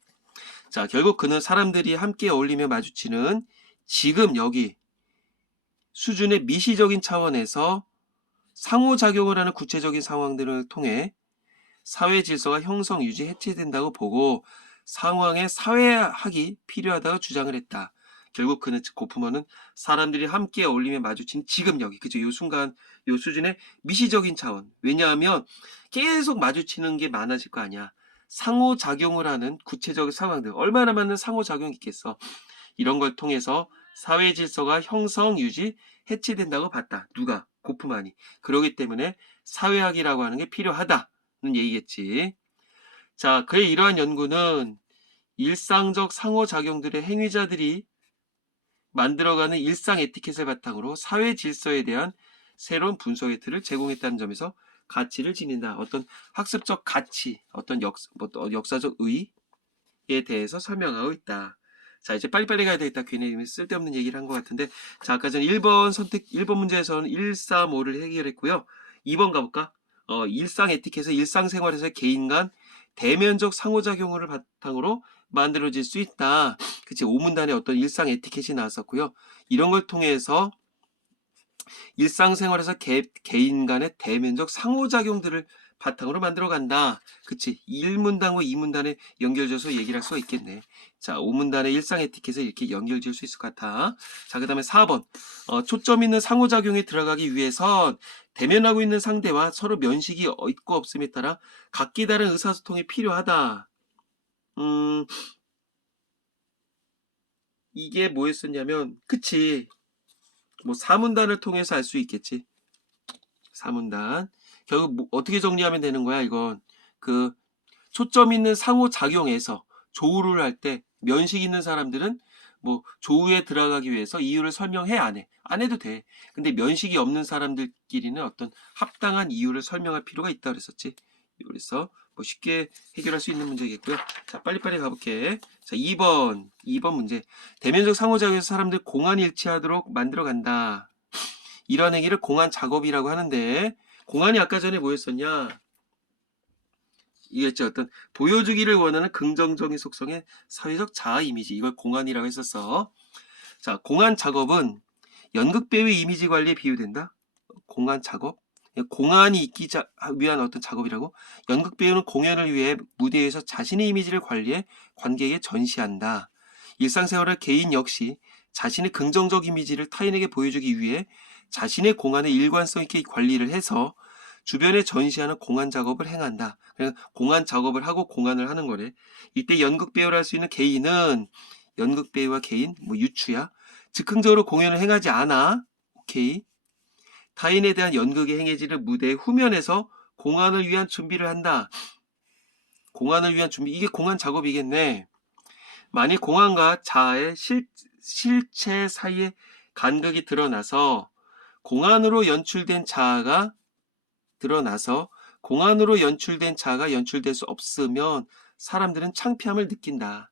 자, 결국 그는 사람들이 함께 어울리며 마주치는 지금 여기 수준의 미시적인 차원에서 상호작용을 하는 구체적인 상황들을 통해 사회 질서가 형성, 유지, 해체된다고 보고 상황의 사회학이 필요하다고 주장을 했다. 결국 그는 즉 고프먼은 사람들이 함께 어울리며 마주친 지금 여기 그죠? 요 순간 요 수준의 미시적인 차원. 왜냐하면 계속 마주치는 게 많아질 거 아니야. 상호작용을 하는 구체적인 상황들 얼마나 많은 상호작용이 있겠어. 이런 걸 통해서 사회 질서가 형성, 유지, 해체된다고 봤다. 누가? 고프만이. 그러기 때문에 사회학이라고 하는 게 필요하다는 얘기겠지. 자, 그의 이러한 연구는 일상적 상호작용들의 행위자들이 만들어가는 일상 에티켓을 바탕으로 사회 질서에 대한 새로운 분석의 틀을 제공했다는 점에서 가치를 지닌다. 어떤 학습적 가치, 어떤 역사적 의의에 대해서 설명하고 있다. 자, 이제 빨리빨리 가야 되겠다. 괜히 쓸데없는 얘기를 한 것 같은데. 자, 아까 전 1번 문제에서는 1, 4, 5를 해결했고요. 2번 가볼까? 일상 에티켓은 일상생활에서 개인 간 대면적 상호작용을 바탕으로 만들어질 수 있다. 그치, 5문단에 어떤 일상 에티켓이 나왔었고요. 이런 걸 통해서 일상생활에서 개인 간의 대면적 상호작용들을 바탕으로 만들어 간다. 그치, 1문단과 2문단에 연결져서 얘기를 할 수가 있겠네. 자, 5문단의 일상 에티켓을 이렇게 연결지을 수 있을 것 같아. 자, 그 다음에 4번. 초점 있는 상호작용에 들어가기 위해선 대면하고 있는 상대와 서로 면식이 있고 없음에 따라 각기 다른 의사소통이 필요하다. 이게 뭐였었냐면, 그치. 뭐 4문단을 통해서 알 수 있겠지. 4문단. 결국 어떻게 정리하면 되는 거야, 이건. 그 초점 있는 상호작용에서 조우를 할 때 면식 있는 사람들은 뭐 조우에 들어가기 위해서 이유를 설명해 안 해? 안 해도 돼. 근데 면식이 없는 사람들끼리는 어떤 합당한 이유를 설명할 필요가 있다 그랬었지. 그래서 뭐 쉽게 해결할 수 있는 문제겠고요. 자, 빨리빨리 가볼게. 자, 2번 문제. 대면적 상호작용에서 사람들 공안 일치하도록 만들어 간다. 이런 행위를 공안 작업이라고 하는데, 공안이 아까 전에 뭐였었냐? 이게 어떤 보여주기를 원하는 긍정적인 속성의 사회적 자아 이미지, 이걸 공안이라고 했었어. 자, 공안 작업은 연극 배우의 이미지 관리에 비유된다. 공안 작업, 공안이 있기 위한 어떤 작업이라고. 연극 배우는 공연을 위해 무대에서 자신의 이미지를 관리해 관객에게 전시한다. 일상생활의 개인 역시 자신의 긍정적 이미지를 타인에게 보여주기 위해 자신의 공안의 일관성 있게 관리를 해서 주변에 전시하는 공안 작업을 행한다. 그러니까 공안 작업을 하고 공안을 하는 거래. 이때 연극 배우를 할 수 있는 개인은 연극 배우와 개인, 뭐 유추야. 즉흥적으로 공연을 행하지 않아. 오케이. 타인에 대한 연극의 행해지를 무대 후면에서 공안을 위한 준비를 한다. 공안을 위한 준비, 이게 공안 작업이겠네. 만일 공안과 자아의 실체 사이에 간극이 드러나서 공안으로 연출된 자아가 연출될 수 없으면 사람들은 창피함을 느낀다.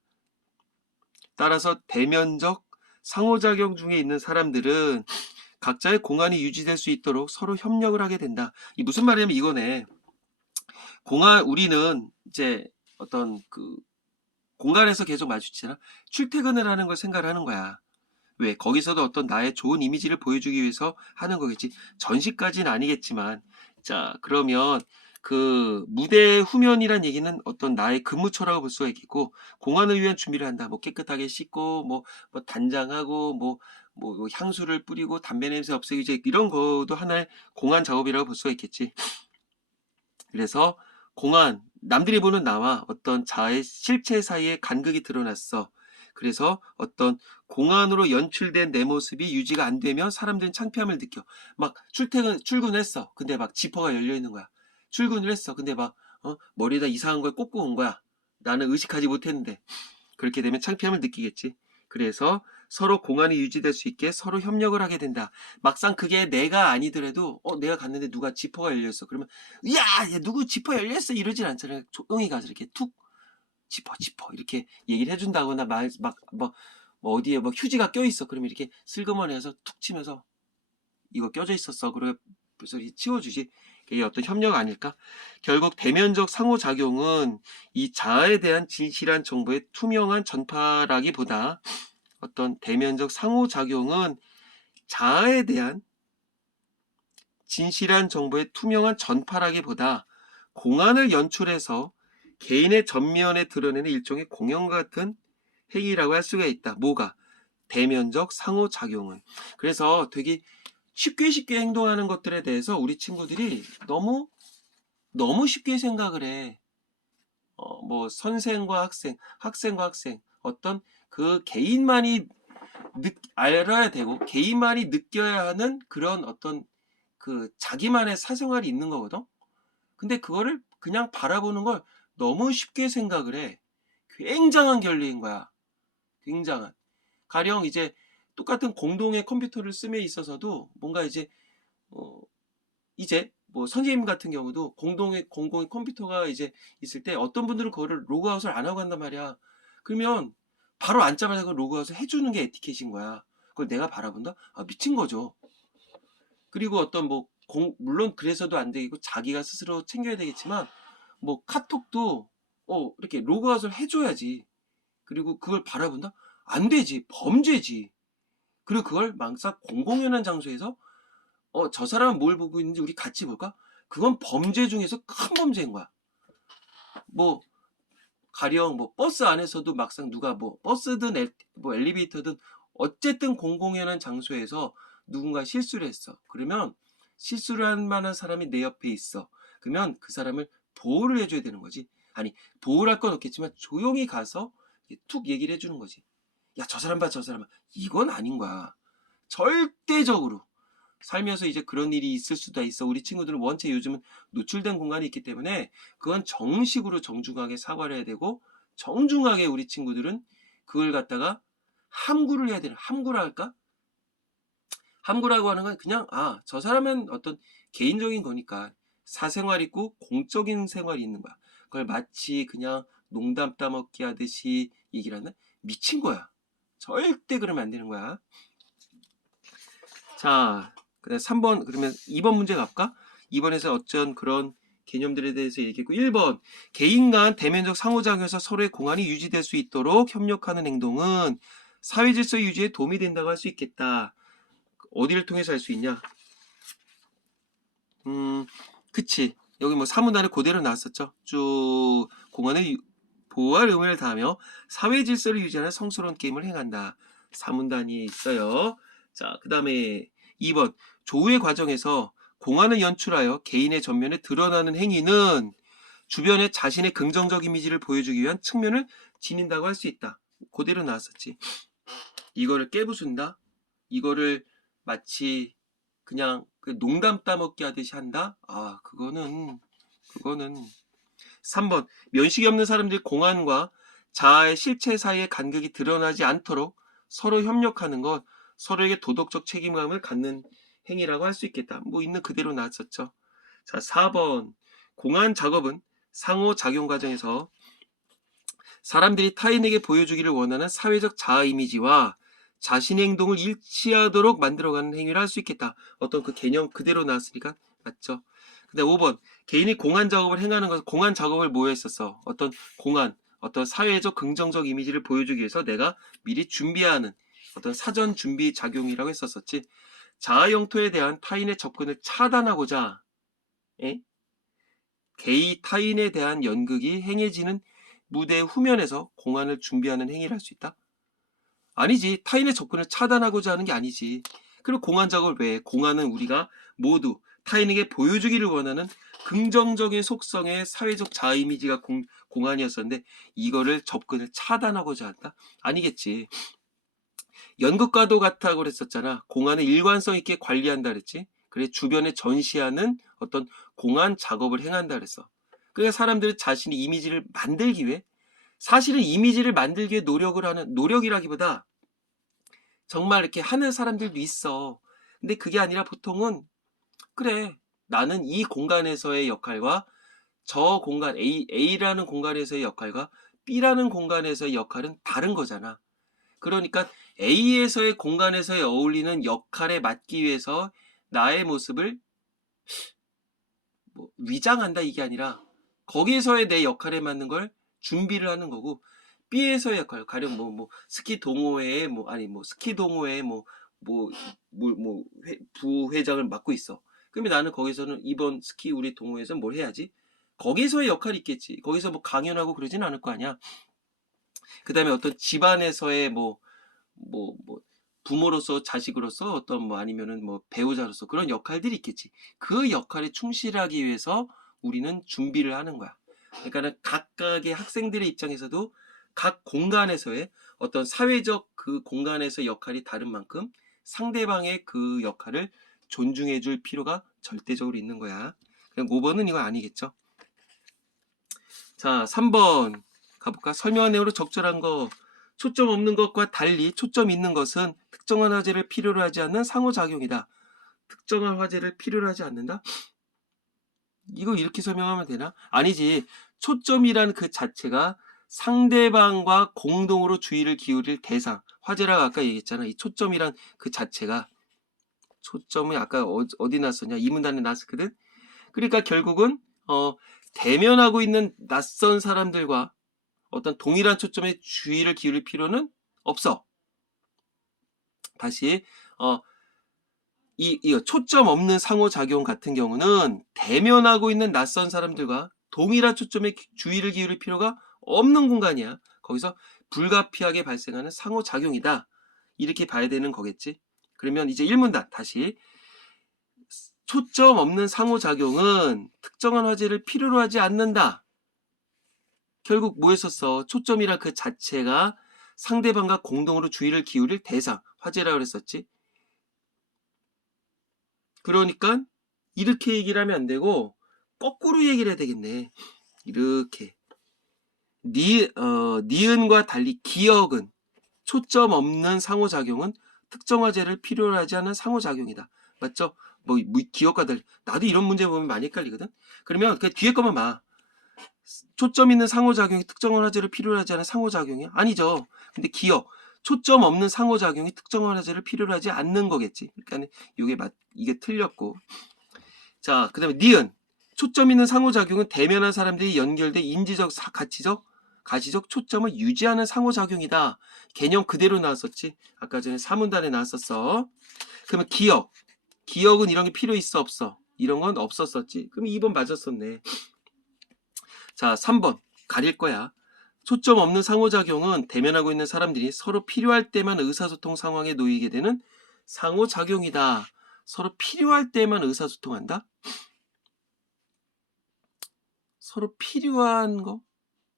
따라서 대면적 상호작용 중에 있는 사람들은 각자의 공안이 유지될 수 있도록 서로 협력을 하게 된다. 이 무슨 말이냐면 이거네. 우리는 이제 어떤 그 공간에서 계속 마주치잖아. 출퇴근을 하는 걸 생각을 하는 거야. 왜? 거기서도 어떤 나의 좋은 이미지를 보여주기 위해서 하는 거겠지. 전시까지는 아니겠지만. 자, 그러면 그 무대 후면이란 얘기는 어떤 나의 근무처라고 볼 수가 있겠고, 공연을 위한 준비를 한다. 뭐 깨끗하게 씻고, 뭐 단장하고, 뭐 향수를 뿌리고, 담배 냄새 없애기, 이제 이런 것도 하나의 공안 작업이라고 볼 수가 있겠지. 그래서 공안, 남들이 보는 나와 어떤 자아의 실체 사이에 간극이 드러났어. 그래서 어떤 공안으로 연출된 내 모습이 유지가 안 되면 사람들은 창피함을 느껴. 막 출근했어. 근데 막 지퍼가 열려 있는 거야. 출근을 했어. 근데 막 머리에다 이상한 걸 꽂고 온 거야. 나는 의식하지 못했는데. 그렇게 되면 창피함을 느끼겠지. 그래서 서로 공안이 유지될 수 있게 서로 협력을 하게 된다. 막상 그게 내가 아니더라도 내가 갔는데 누가 지퍼가 열려있어. 그러면 야 누구 지퍼 열렸어 이러진 않잖아요. 조용히 가서 이렇게 툭 지퍼 이렇게 얘기를 해준다거나 뭐 어디에 뭐 휴지가 껴있어. 그러면 이렇게 슬그머니 해서 툭 치면서 이거 껴져 있었어. 그러고 치워주지. 이게 어떤 협력 아닐까? 결국 대면적 상호작용은 이 자아에 대한 진실한 정보의 투명한 전파라기보다 어떤 대면적 상호작용은 자아에 대한 진실한 정보의 투명한 전파라기보다 공안을 연출해서 개인의 전면에 드러내는 일종의 공연 같은 행위라고 할 수가 있다. 뭐가? 대면적 상호작용은. 그래서 되게 쉽게 행동하는 것들에 대해서 우리 친구들이 너무 쉽게 생각을 해. 뭐 선생과 학생과 학생 어떤 그 개인만이 알아야 되고 개인만이 느껴야 하는 그런 어떤 그 자기만의 사생활이 있는 거거든. 근데 그거를 그냥 바라보는 걸 너무 쉽게 생각을 해. 굉장한 결례인 거야. 굉장한. 가령 이제 똑같은 공동의 컴퓨터를 씀에 있어서도 뭔가 이제 뭐 선생님 같은 경우도 공공의 컴퓨터가 이제 있을 때 어떤 분들은 그거를 로그아웃을 안 하고 한단 말이야. 그러면 바로 앉자마자 그 로그아웃을 해주는 게 에티켓인 거야. 그걸 내가 바라본다? 아, 미친 거죠. 그리고 어떤 물론 그래서도 안 되겠고 자기가 스스로 챙겨야 되겠지만 뭐 카톡도 이렇게 로그아웃을 해줘야지. 그리고 그걸 바라본다? 안 되지. 범죄지. 그리고 그걸 망사 공공연한 장소에서 저 사람은 뭘 보고 있는지 우리 같이 볼까? 그건 범죄 중에서 큰 범죄인 거야. 뭐 가령 뭐 버스 안에서도 막상 누가 뭐 버스든 뭐 엘리베이터든 어쨌든 공공연한 장소에서 누군가 실수를 했어. 그러면 실수를 할 만한 사람이 내 옆에 있어. 그러면 그 사람을 보호를 해줘야 되는 거지. 아니 보호를 할 건 없겠지만 조용히 가서 툭 얘기를 해주는 거지. 야, 저 사람 봐, 저 사람 봐. 이건 아닌 거야. 절대적으로. 살면서 이제 그런 일이 있을 수도 있어. 우리 친구들은 원체 요즘은 노출된 공간이 있기 때문에 그건 정식으로 정중하게 사과를 해야 되고 정중하게 우리 친구들은 그걸 갖다가 함구를 해야 되는, 함구라 할까? 함구라고 하는 건 그냥 저 사람은 어떤 개인적인 거니까 사생활 있고 공적인 생활이 있는 거야. 그걸 마치 그냥 농담 따먹기 하듯이 얘기를 하는 미친 거야. 절대 그러면 안 되는 거야. 자, 그다음 3번, 그러면 2번 문제 갈까? 2번에서 어쩐 그런 개념들에 대해서 얘기했고, 1번 개인 간 대면적 상호작용에서 서로의 공안이 유지될 수 있도록 협력하는 행동은 사회질서 유지에 도움이 된다고 할 수 있겠다. 어디를 통해서 할 수 있냐? 그치. 여기 뭐 사문단에 그대로 나왔었죠. 쭉 공안을 보호할 의무를 다하며 사회 질서를 유지하는 성스러운 게임을 행한다. 사문단이 있어요. 자, 그 다음에 2번 조우의 과정에서 공안을 연출하여 개인의 전면에 드러나는 행위는 주변에 자신의 긍정적 이미지를 보여주기 위한 측면을 지닌다고 할 수 있다. 그대로 나왔었지. 이거를 깨부순다. 이거를 마치 그냥 그 농담 따먹기 하듯이 한다. 그거는 3번 면식이 없는 사람들이 공안과 자아의 실체 사이의 간극이 드러나지 않도록 서로 협력하는 것, 서로에게 도덕적 책임감을 갖는 행위라고 할 수 있겠다. 뭐 있는 그대로 나왔었죠. 자, 4번 공안 작업은 상호작용 과정에서 사람들이 타인에게 보여주기를 원하는 사회적 자아 이미지와 자신의 행동을 일치하도록 만들어가는 행위를 할 수 있겠다. 어떤 그 개념 그대로 나왔으니까 맞죠. 근데 5번 개인이 공안 작업을 행하는 것은 공안 작업을 뭐 했었어? 어떤 공안, 어떤 사회적 긍정적 이미지를 보여주기 위해서 내가 미리 준비하는 어떤 사전 준비 작용이라고 했었었지. 자아 영토에 대한 타인의 접근을 차단하고자 타인에 대한 연극이 행해지는 무대 후면에서 공안을 준비하는 행위를 할 수 있다? 아니지. 타인의 접근을 차단하고자 하는 게 아니지. 그리고 공안 작업을 왜? 공안은 우리가 모두 타인에게 보여주기를 원하는 긍정적인 속성의 사회적 자아 이미지가 공안이었었는데 이거를 접근을 차단하고자 한다? 아니겠지. 연극과도 같다고 그랬었잖아. 공안을 일관성 있게 관리한다 그랬지. 그래 주변에 전시하는 어떤 공안 작업을 행한다 그랬어. 그러니까 사람들은 자신의 이미지를 만들기 위해 사실은 이미지를 만들기 위해 노력을 하는 노력이라기보다 정말 이렇게 하는 사람들도 있어. 근데 그게 아니라 보통은 그래 나는 이 공간에서의 역할과 저 공간 A라는 공간에서의 역할과 B라는 공간에서의 역할은 다른 거잖아. 그러니까 A에서의 공간에서의 어울리는 역할에 맞기 위해서 나의 모습을 뭐 위장한다 이게 아니라 거기에서의 내 역할에 맞는 걸 준비를 하는 거고 B에서의 역할 가령 뭐 스키 동호회에 뭐 아니 뭐 스키 동호회에 부회장을 맡고 있어. 그러면 나는 거기서는 이번 스키 우리 동호회에서 뭘 해야지? 거기서의 역할이 있겠지. 거기서 뭐 강연하고 그러진 않을 거 아니야. 그 다음에 어떤 집안에서의 뭐 부모로서 자식으로서 어떤 뭐 아니면은 뭐 배우자로서 그런 역할들이 있겠지. 그 역할에 충실하기 위해서 우리는 준비를 하는 거야. 그러니까는 각각의 학생들의 입장에서도 각 공간에서의 어떤 사회적 그 공간에서 역할이 다른 만큼 상대방의 그 역할을 존중해 줄 필요가 절대적으로 있는 거야. 그냥 5번은 이거 아니겠죠. 자, 3번 가볼까? 설명한 내용으로 적절한 거. 초점 없는 것과 달리 초점 있는 것은 특정한 화제를 필요로 하지 않는 상호작용이다. 특정한 화제를 필요로 하지 않는다? 이거 이렇게 설명하면 되나? 아니지. 초점이란 그 자체가 상대방과 공동으로 주의를 기울일 대상. 화제라고 아까 얘기했잖아. 이 초점이란 그 자체가 초점이 아까 어디 났었냐? 이 문단에 났었거든. 그러니까 결국은 대면하고 있는 낯선 사람들과 어떤 동일한 초점에 주의를 기울일 필요는 없어. 다시 이 초점 없는 상호작용 같은 경우는 대면하고 있는 낯선 사람들과 동일한 초점에 주의를 기울일 필요가 없는 공간이야. 거기서 불가피하게 발생하는 상호작용이다. 이렇게 봐야 되는 거겠지. 그러면 이제 1문단 다시 초점 없는 상호작용은 특정한 화제를 필요로 하지 않는다. 결국 뭐 했었어? 초점이란 그 자체가 상대방과 공동으로 주의를 기울일 대상, 화제라고 그랬었지. 그러니까 이렇게 얘기를 하면 안 되고 거꾸로 얘기를 해야 되겠네. 이렇게 니은과 달리 기억은 초점 없는 상호작용은 특정 화제를 필요로 하지 않은 상호작용이다. 맞죠? 뭐 기억과 달리 나도 이런 문제 보면 많이 헷갈리거든. 그러면 그 뒤에 것만 봐. 초점 있는 상호작용이 특정한 화제를 필요로 하지 않은 상호작용이야? 아니죠. 근데 기억 초점 없는 상호작용이 특정한 화제를 필요로 하지 않는 거겠지. 그러니까 이게 틀렸고. 자, 그 다음에 니은. 초점 있는 상호작용은 대면한 사람들이 연결돼 인지적, 가시적 초점을 유지하는 상호작용이다. 개념 그대로 나왔었지. 아까 전에 사문단에 나왔었어. 그러면 기억. 기억은 이런 게 필요 있어 없어? 이런 건 없었었지. 그럼 2번 맞았었네. 자, 3번. 가릴 거야. 초점 없는 상호작용은 대면하고 있는 사람들이 서로 필요할 때만 의사소통 상황에 놓이게 되는 상호작용이다. 서로 필요할 때만 의사소통한다? 서로 필요한 거?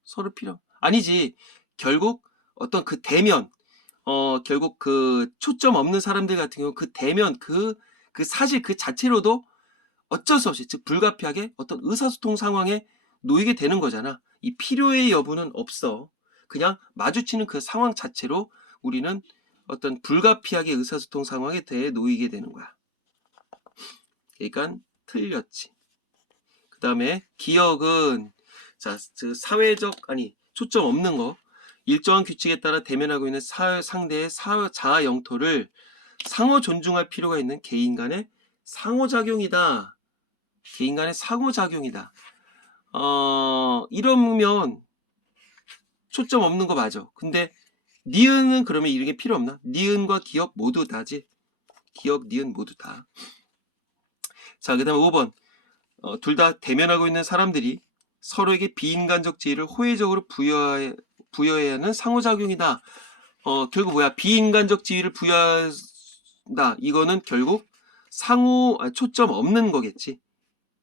서로 필요? 아니지. 결국 어떤 그 대면, 결국 그 초점 없는 사람들 같은 경우 그 대면, 그 사실 그 자체로도 어쩔 수 없이, 즉 불가피하게 어떤 의사소통 상황에 놓이게 되는 거잖아. 이 필요의 여부는 없어. 그냥 마주치는 그 상황 자체로 우리는 어떤 불가피하게 의사소통 상황에 대해 놓이게 되는 거야. 그러니까 틀렸지. 그 다음에 기억은 자, 초점 없는 거. 일정한 규칙에 따라 대면하고 있는 상대의 자아 영토를 상호 존중할 필요가 있는 개인 간의 상호작용이다. 개인 간의 상호작용이다. 이러면 초점 없는 거 맞아. 근데 니은은 그러면 이런 게 필요 없나? 니은과 기역 모두 다지. 기역, 니은 모두 다. 자, 그 다음에 5번. 둘 다 대면하고 있는 사람들이 서로에게 비인간적 지위를 호의적으로 부여해야 하는 상호작용이다. 결국 뭐야? 비인간적 지위를 부여한다. 이거는 결국 초점 없는 거겠지.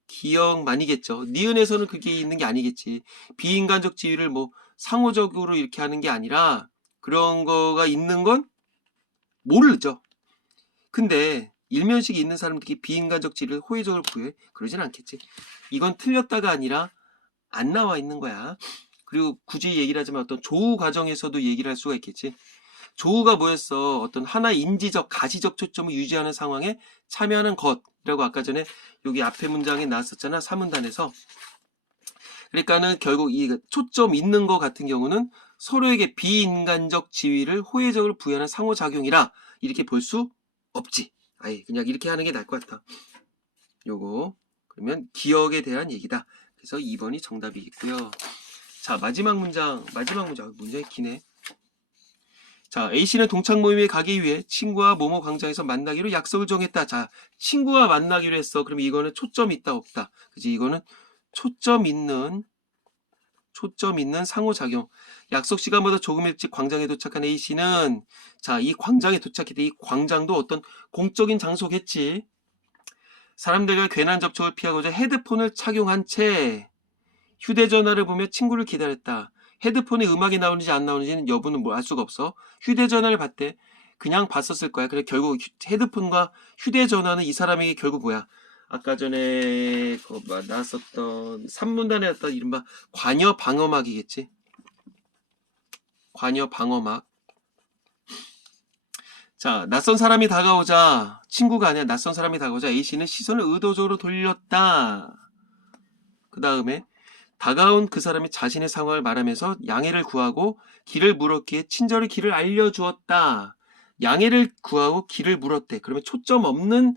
기억만이겠죠. 니은에서는 그게 있는 게 아니겠지. 비인간적 지위를 뭐 상호적으로 이렇게 하는 게 아니라 그런 거가 있는 건 모르죠. 근데 일면식이 있는 사람들이 비인간적 지위를 호의적으로 부여해? 그러진 않겠지. 이건 틀렸다가 아니라 안 나와 있는 거야. 그리고 굳이 얘기를 하자면 어떤 조우 과정에서도 얘기를 할 수가 있겠지. 조우가 뭐였어? 어떤 하나의 인지적, 가시적 초점을 유지하는 상황에 참여하는 것이라고 아까 전에 여기 앞에 문장에 나왔었잖아. 사문단에서. 그러니까는 결국 이 초점 있는 것 같은 경우는 서로에게 비인간적 지위를 호의적으로 부여하는 상호작용이라 이렇게 볼 수 없지. 아예 그냥 이렇게 하는 게 나을 것 같아. 요거 그러면 기억에 대한 얘기다. 그래서 2번이 정답이겠고요. 자, 마지막 문장이 기네. 자, A씨는 동창 모임에 가기 위해 친구와 모모 광장에서 만나기로 약속을 정했다. 자, 친구와 만나기로 했어. 그럼 이거는 초점 있다 없다. 그치? 이거는 초점 있는 상호작용. 약속 시간보다 조금 일찍 광장에 도착한 A씨는 자, 이 광장에 도착했대. 이 광장도 어떤 공적인 장소겠지. 사람들과 괜한 접촉을 피하고자 헤드폰을 착용한 채 휴대전화를 보며 친구를 기다렸다. 헤드폰에 음악이 나오는지 안 나오는지는 여부는 뭐 알 수가 없어. 휴대전화를 봤대. 그냥 봤었을 거야. 그래 결국 헤드폰과 휴대전화는 이 사람에게 결국 뭐야? 아까 전에 나왔었던 산문단에 나왔던 이른바 관여 방어막이겠지. 관여 방어막. 자, 낯선 사람이 다가오자 친구가 아니라 낯선 사람이 다가오자 A씨는 시선을 의도적으로 돌렸다. 그 다음에 다가온 그 사람이 자신의 상황을 말하면서 양해를 구하고 길을 물었기에 친절히 길을 알려주었다. 양해를 구하고 길을 물었대. 그러면 초점 없는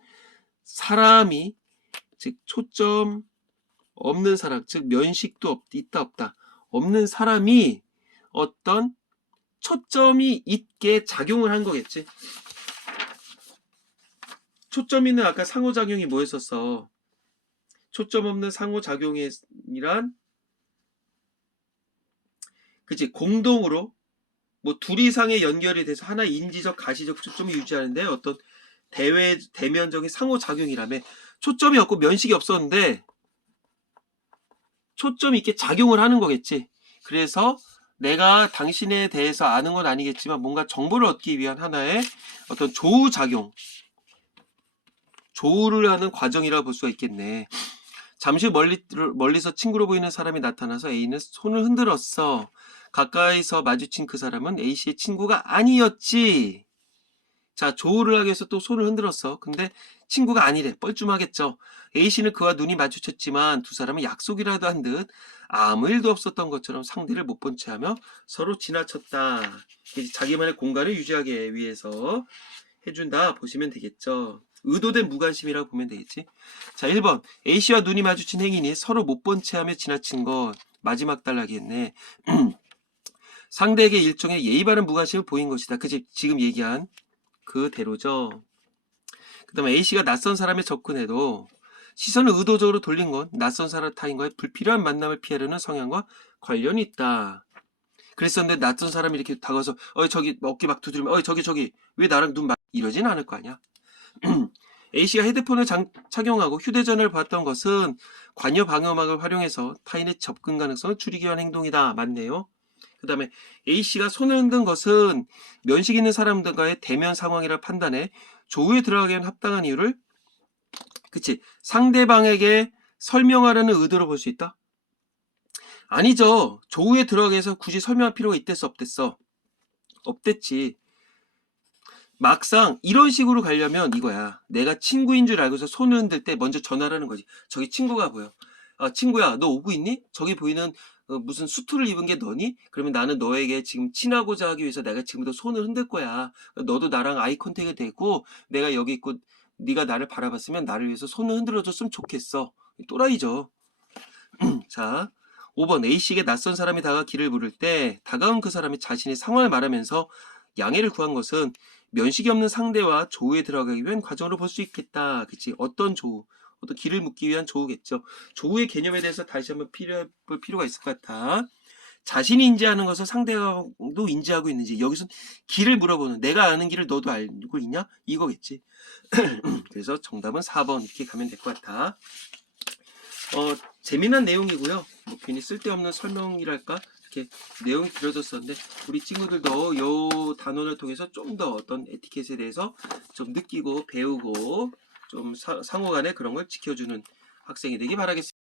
사람이, 즉 초점 없는 사람, 즉 면식도 있다 없다. 없는 사람이 어떤 초점이 있게 작용을 한 거겠지. 초점 있는 아까 상호작용이 뭐였었어? 초점 없는 상호작용이란 그치 공동으로 뭐 둘 이상의 연결이 돼서 하나의 인지적 가시적 초점을 유지하는데 어떤 대면적인 상호작용이라며 초점이 없고 면식이 없었는데 초점이 있게 작용을 하는 거겠지. 그래서 내가 당신에 대해서 아는 건 아니겠지만 뭔가 정보를 얻기 위한 하나의 어떤 조우를 하는 과정이라고 볼 수가 있겠네. 잠시 멀리서 친구로 보이는 사람이 나타나서 A는 손을 흔들었어. 가까이서 마주친 그 사람은 A씨의 친구가 아니었지. 자, 조우를 하기 위해서 또 손을 흔들었어. 근데 친구가 아니래. 뻘쭘하겠죠. A씨는 그와 눈이 마주쳤지만 두 사람은 약속이라도 한 듯 아무 일도 없었던 것처럼 상대를 못 본 채 하며 서로 지나쳤다. 자기만의 공간을 유지하기 위해서 해준다 보시면 되겠죠. 의도된 무관심이라고 보면 되겠지. 자, 1번 A씨와 눈이 마주친 행인이 서로 못 본 채 하며 지나친 것 마지막 단락이겠네. 상대에게 일종의 예의 바른 무관심을 보인 것이다. 그치? 지금 얘기한 그대로죠. 그 다음에 A씨가 낯선 사람에 접근해도 시선을 의도적으로 돌린 건 낯선 사람 타인과의 불필요한 만남을 피하려는 성향과 관련이 있다. 그랬었는데 낯선 사람이 이렇게 다가와서 저기 어깨 막 두드리면 저기 왜 나랑 눈 이러진 않을 거 아니야. A씨가 헤드폰을 착용하고 휴대전화를 봤던 것은 관여 방어막을 활용해서 타인의 접근 가능성을 줄이기 위한 행동이다. 맞네요. 그 다음에 A씨가 손을 흔든 것은 면식 있는 사람들과의 대면 상황이라 판단해 조우에 들어가기 위한 합당한 이유를 그치 상대방에게 설명하려는 의도로 볼 수 있다? 아니죠. 조우에 들어가기 위해서 굳이 설명할 필요가 있댔어 없댔어? 없댔지. 막상 이런 식으로 가려면 이거야. 내가 친구인 줄 알고서 손을 흔들 때 먼저 전화를 하는 거지. 저기 친구가 보여. 친구야 너 오고 있니? 저기 보이는 무슨 수트를 입은 게 너니? 그러면 나는 너에게 지금 친하고자 하기 위해서 내가 지금부터 손을 흔들 거야. 너도 나랑 아이 컨택이 되고 내가 여기 있고 네가 나를 바라봤으면 나를 위해서 손을 흔들어줬으면 좋겠어. 또라이죠. 자 5번 A씨에게 낯선 사람이 다가가 길을 물을 때 다가온 그 사람이 자신의 상황을 말하면서 양해를 구한 것은 면식이 없는 상대와 조우에 들어가기 위한 과정으로 볼 수 있겠다. 그치? 어떤 조우? 어떤 길을 묻기 위한 조우겠죠. 조우의 개념에 대해서 다시 한번 볼 필요가 있을 것 같아. 자신이 인지하는 것을 상대방도 인지하고 있는지. 여기서 길을 물어보는, 내가 아는 길을 너도 알고 있냐? 이거겠지. 그래서 정답은 4번 이렇게 가면 될 것 같아. 재미난 내용이고요. 뭐 괜히 쓸데없는 설명이랄까? 이렇게 내용이 길어졌었는데 우리 친구들도 요 단원을 통해서 좀 더 어떤 에티켓에 대해서 좀 느끼고 배우고 좀 상호간에 그런 걸 지켜주는 학생이 되기 바라겠습니다.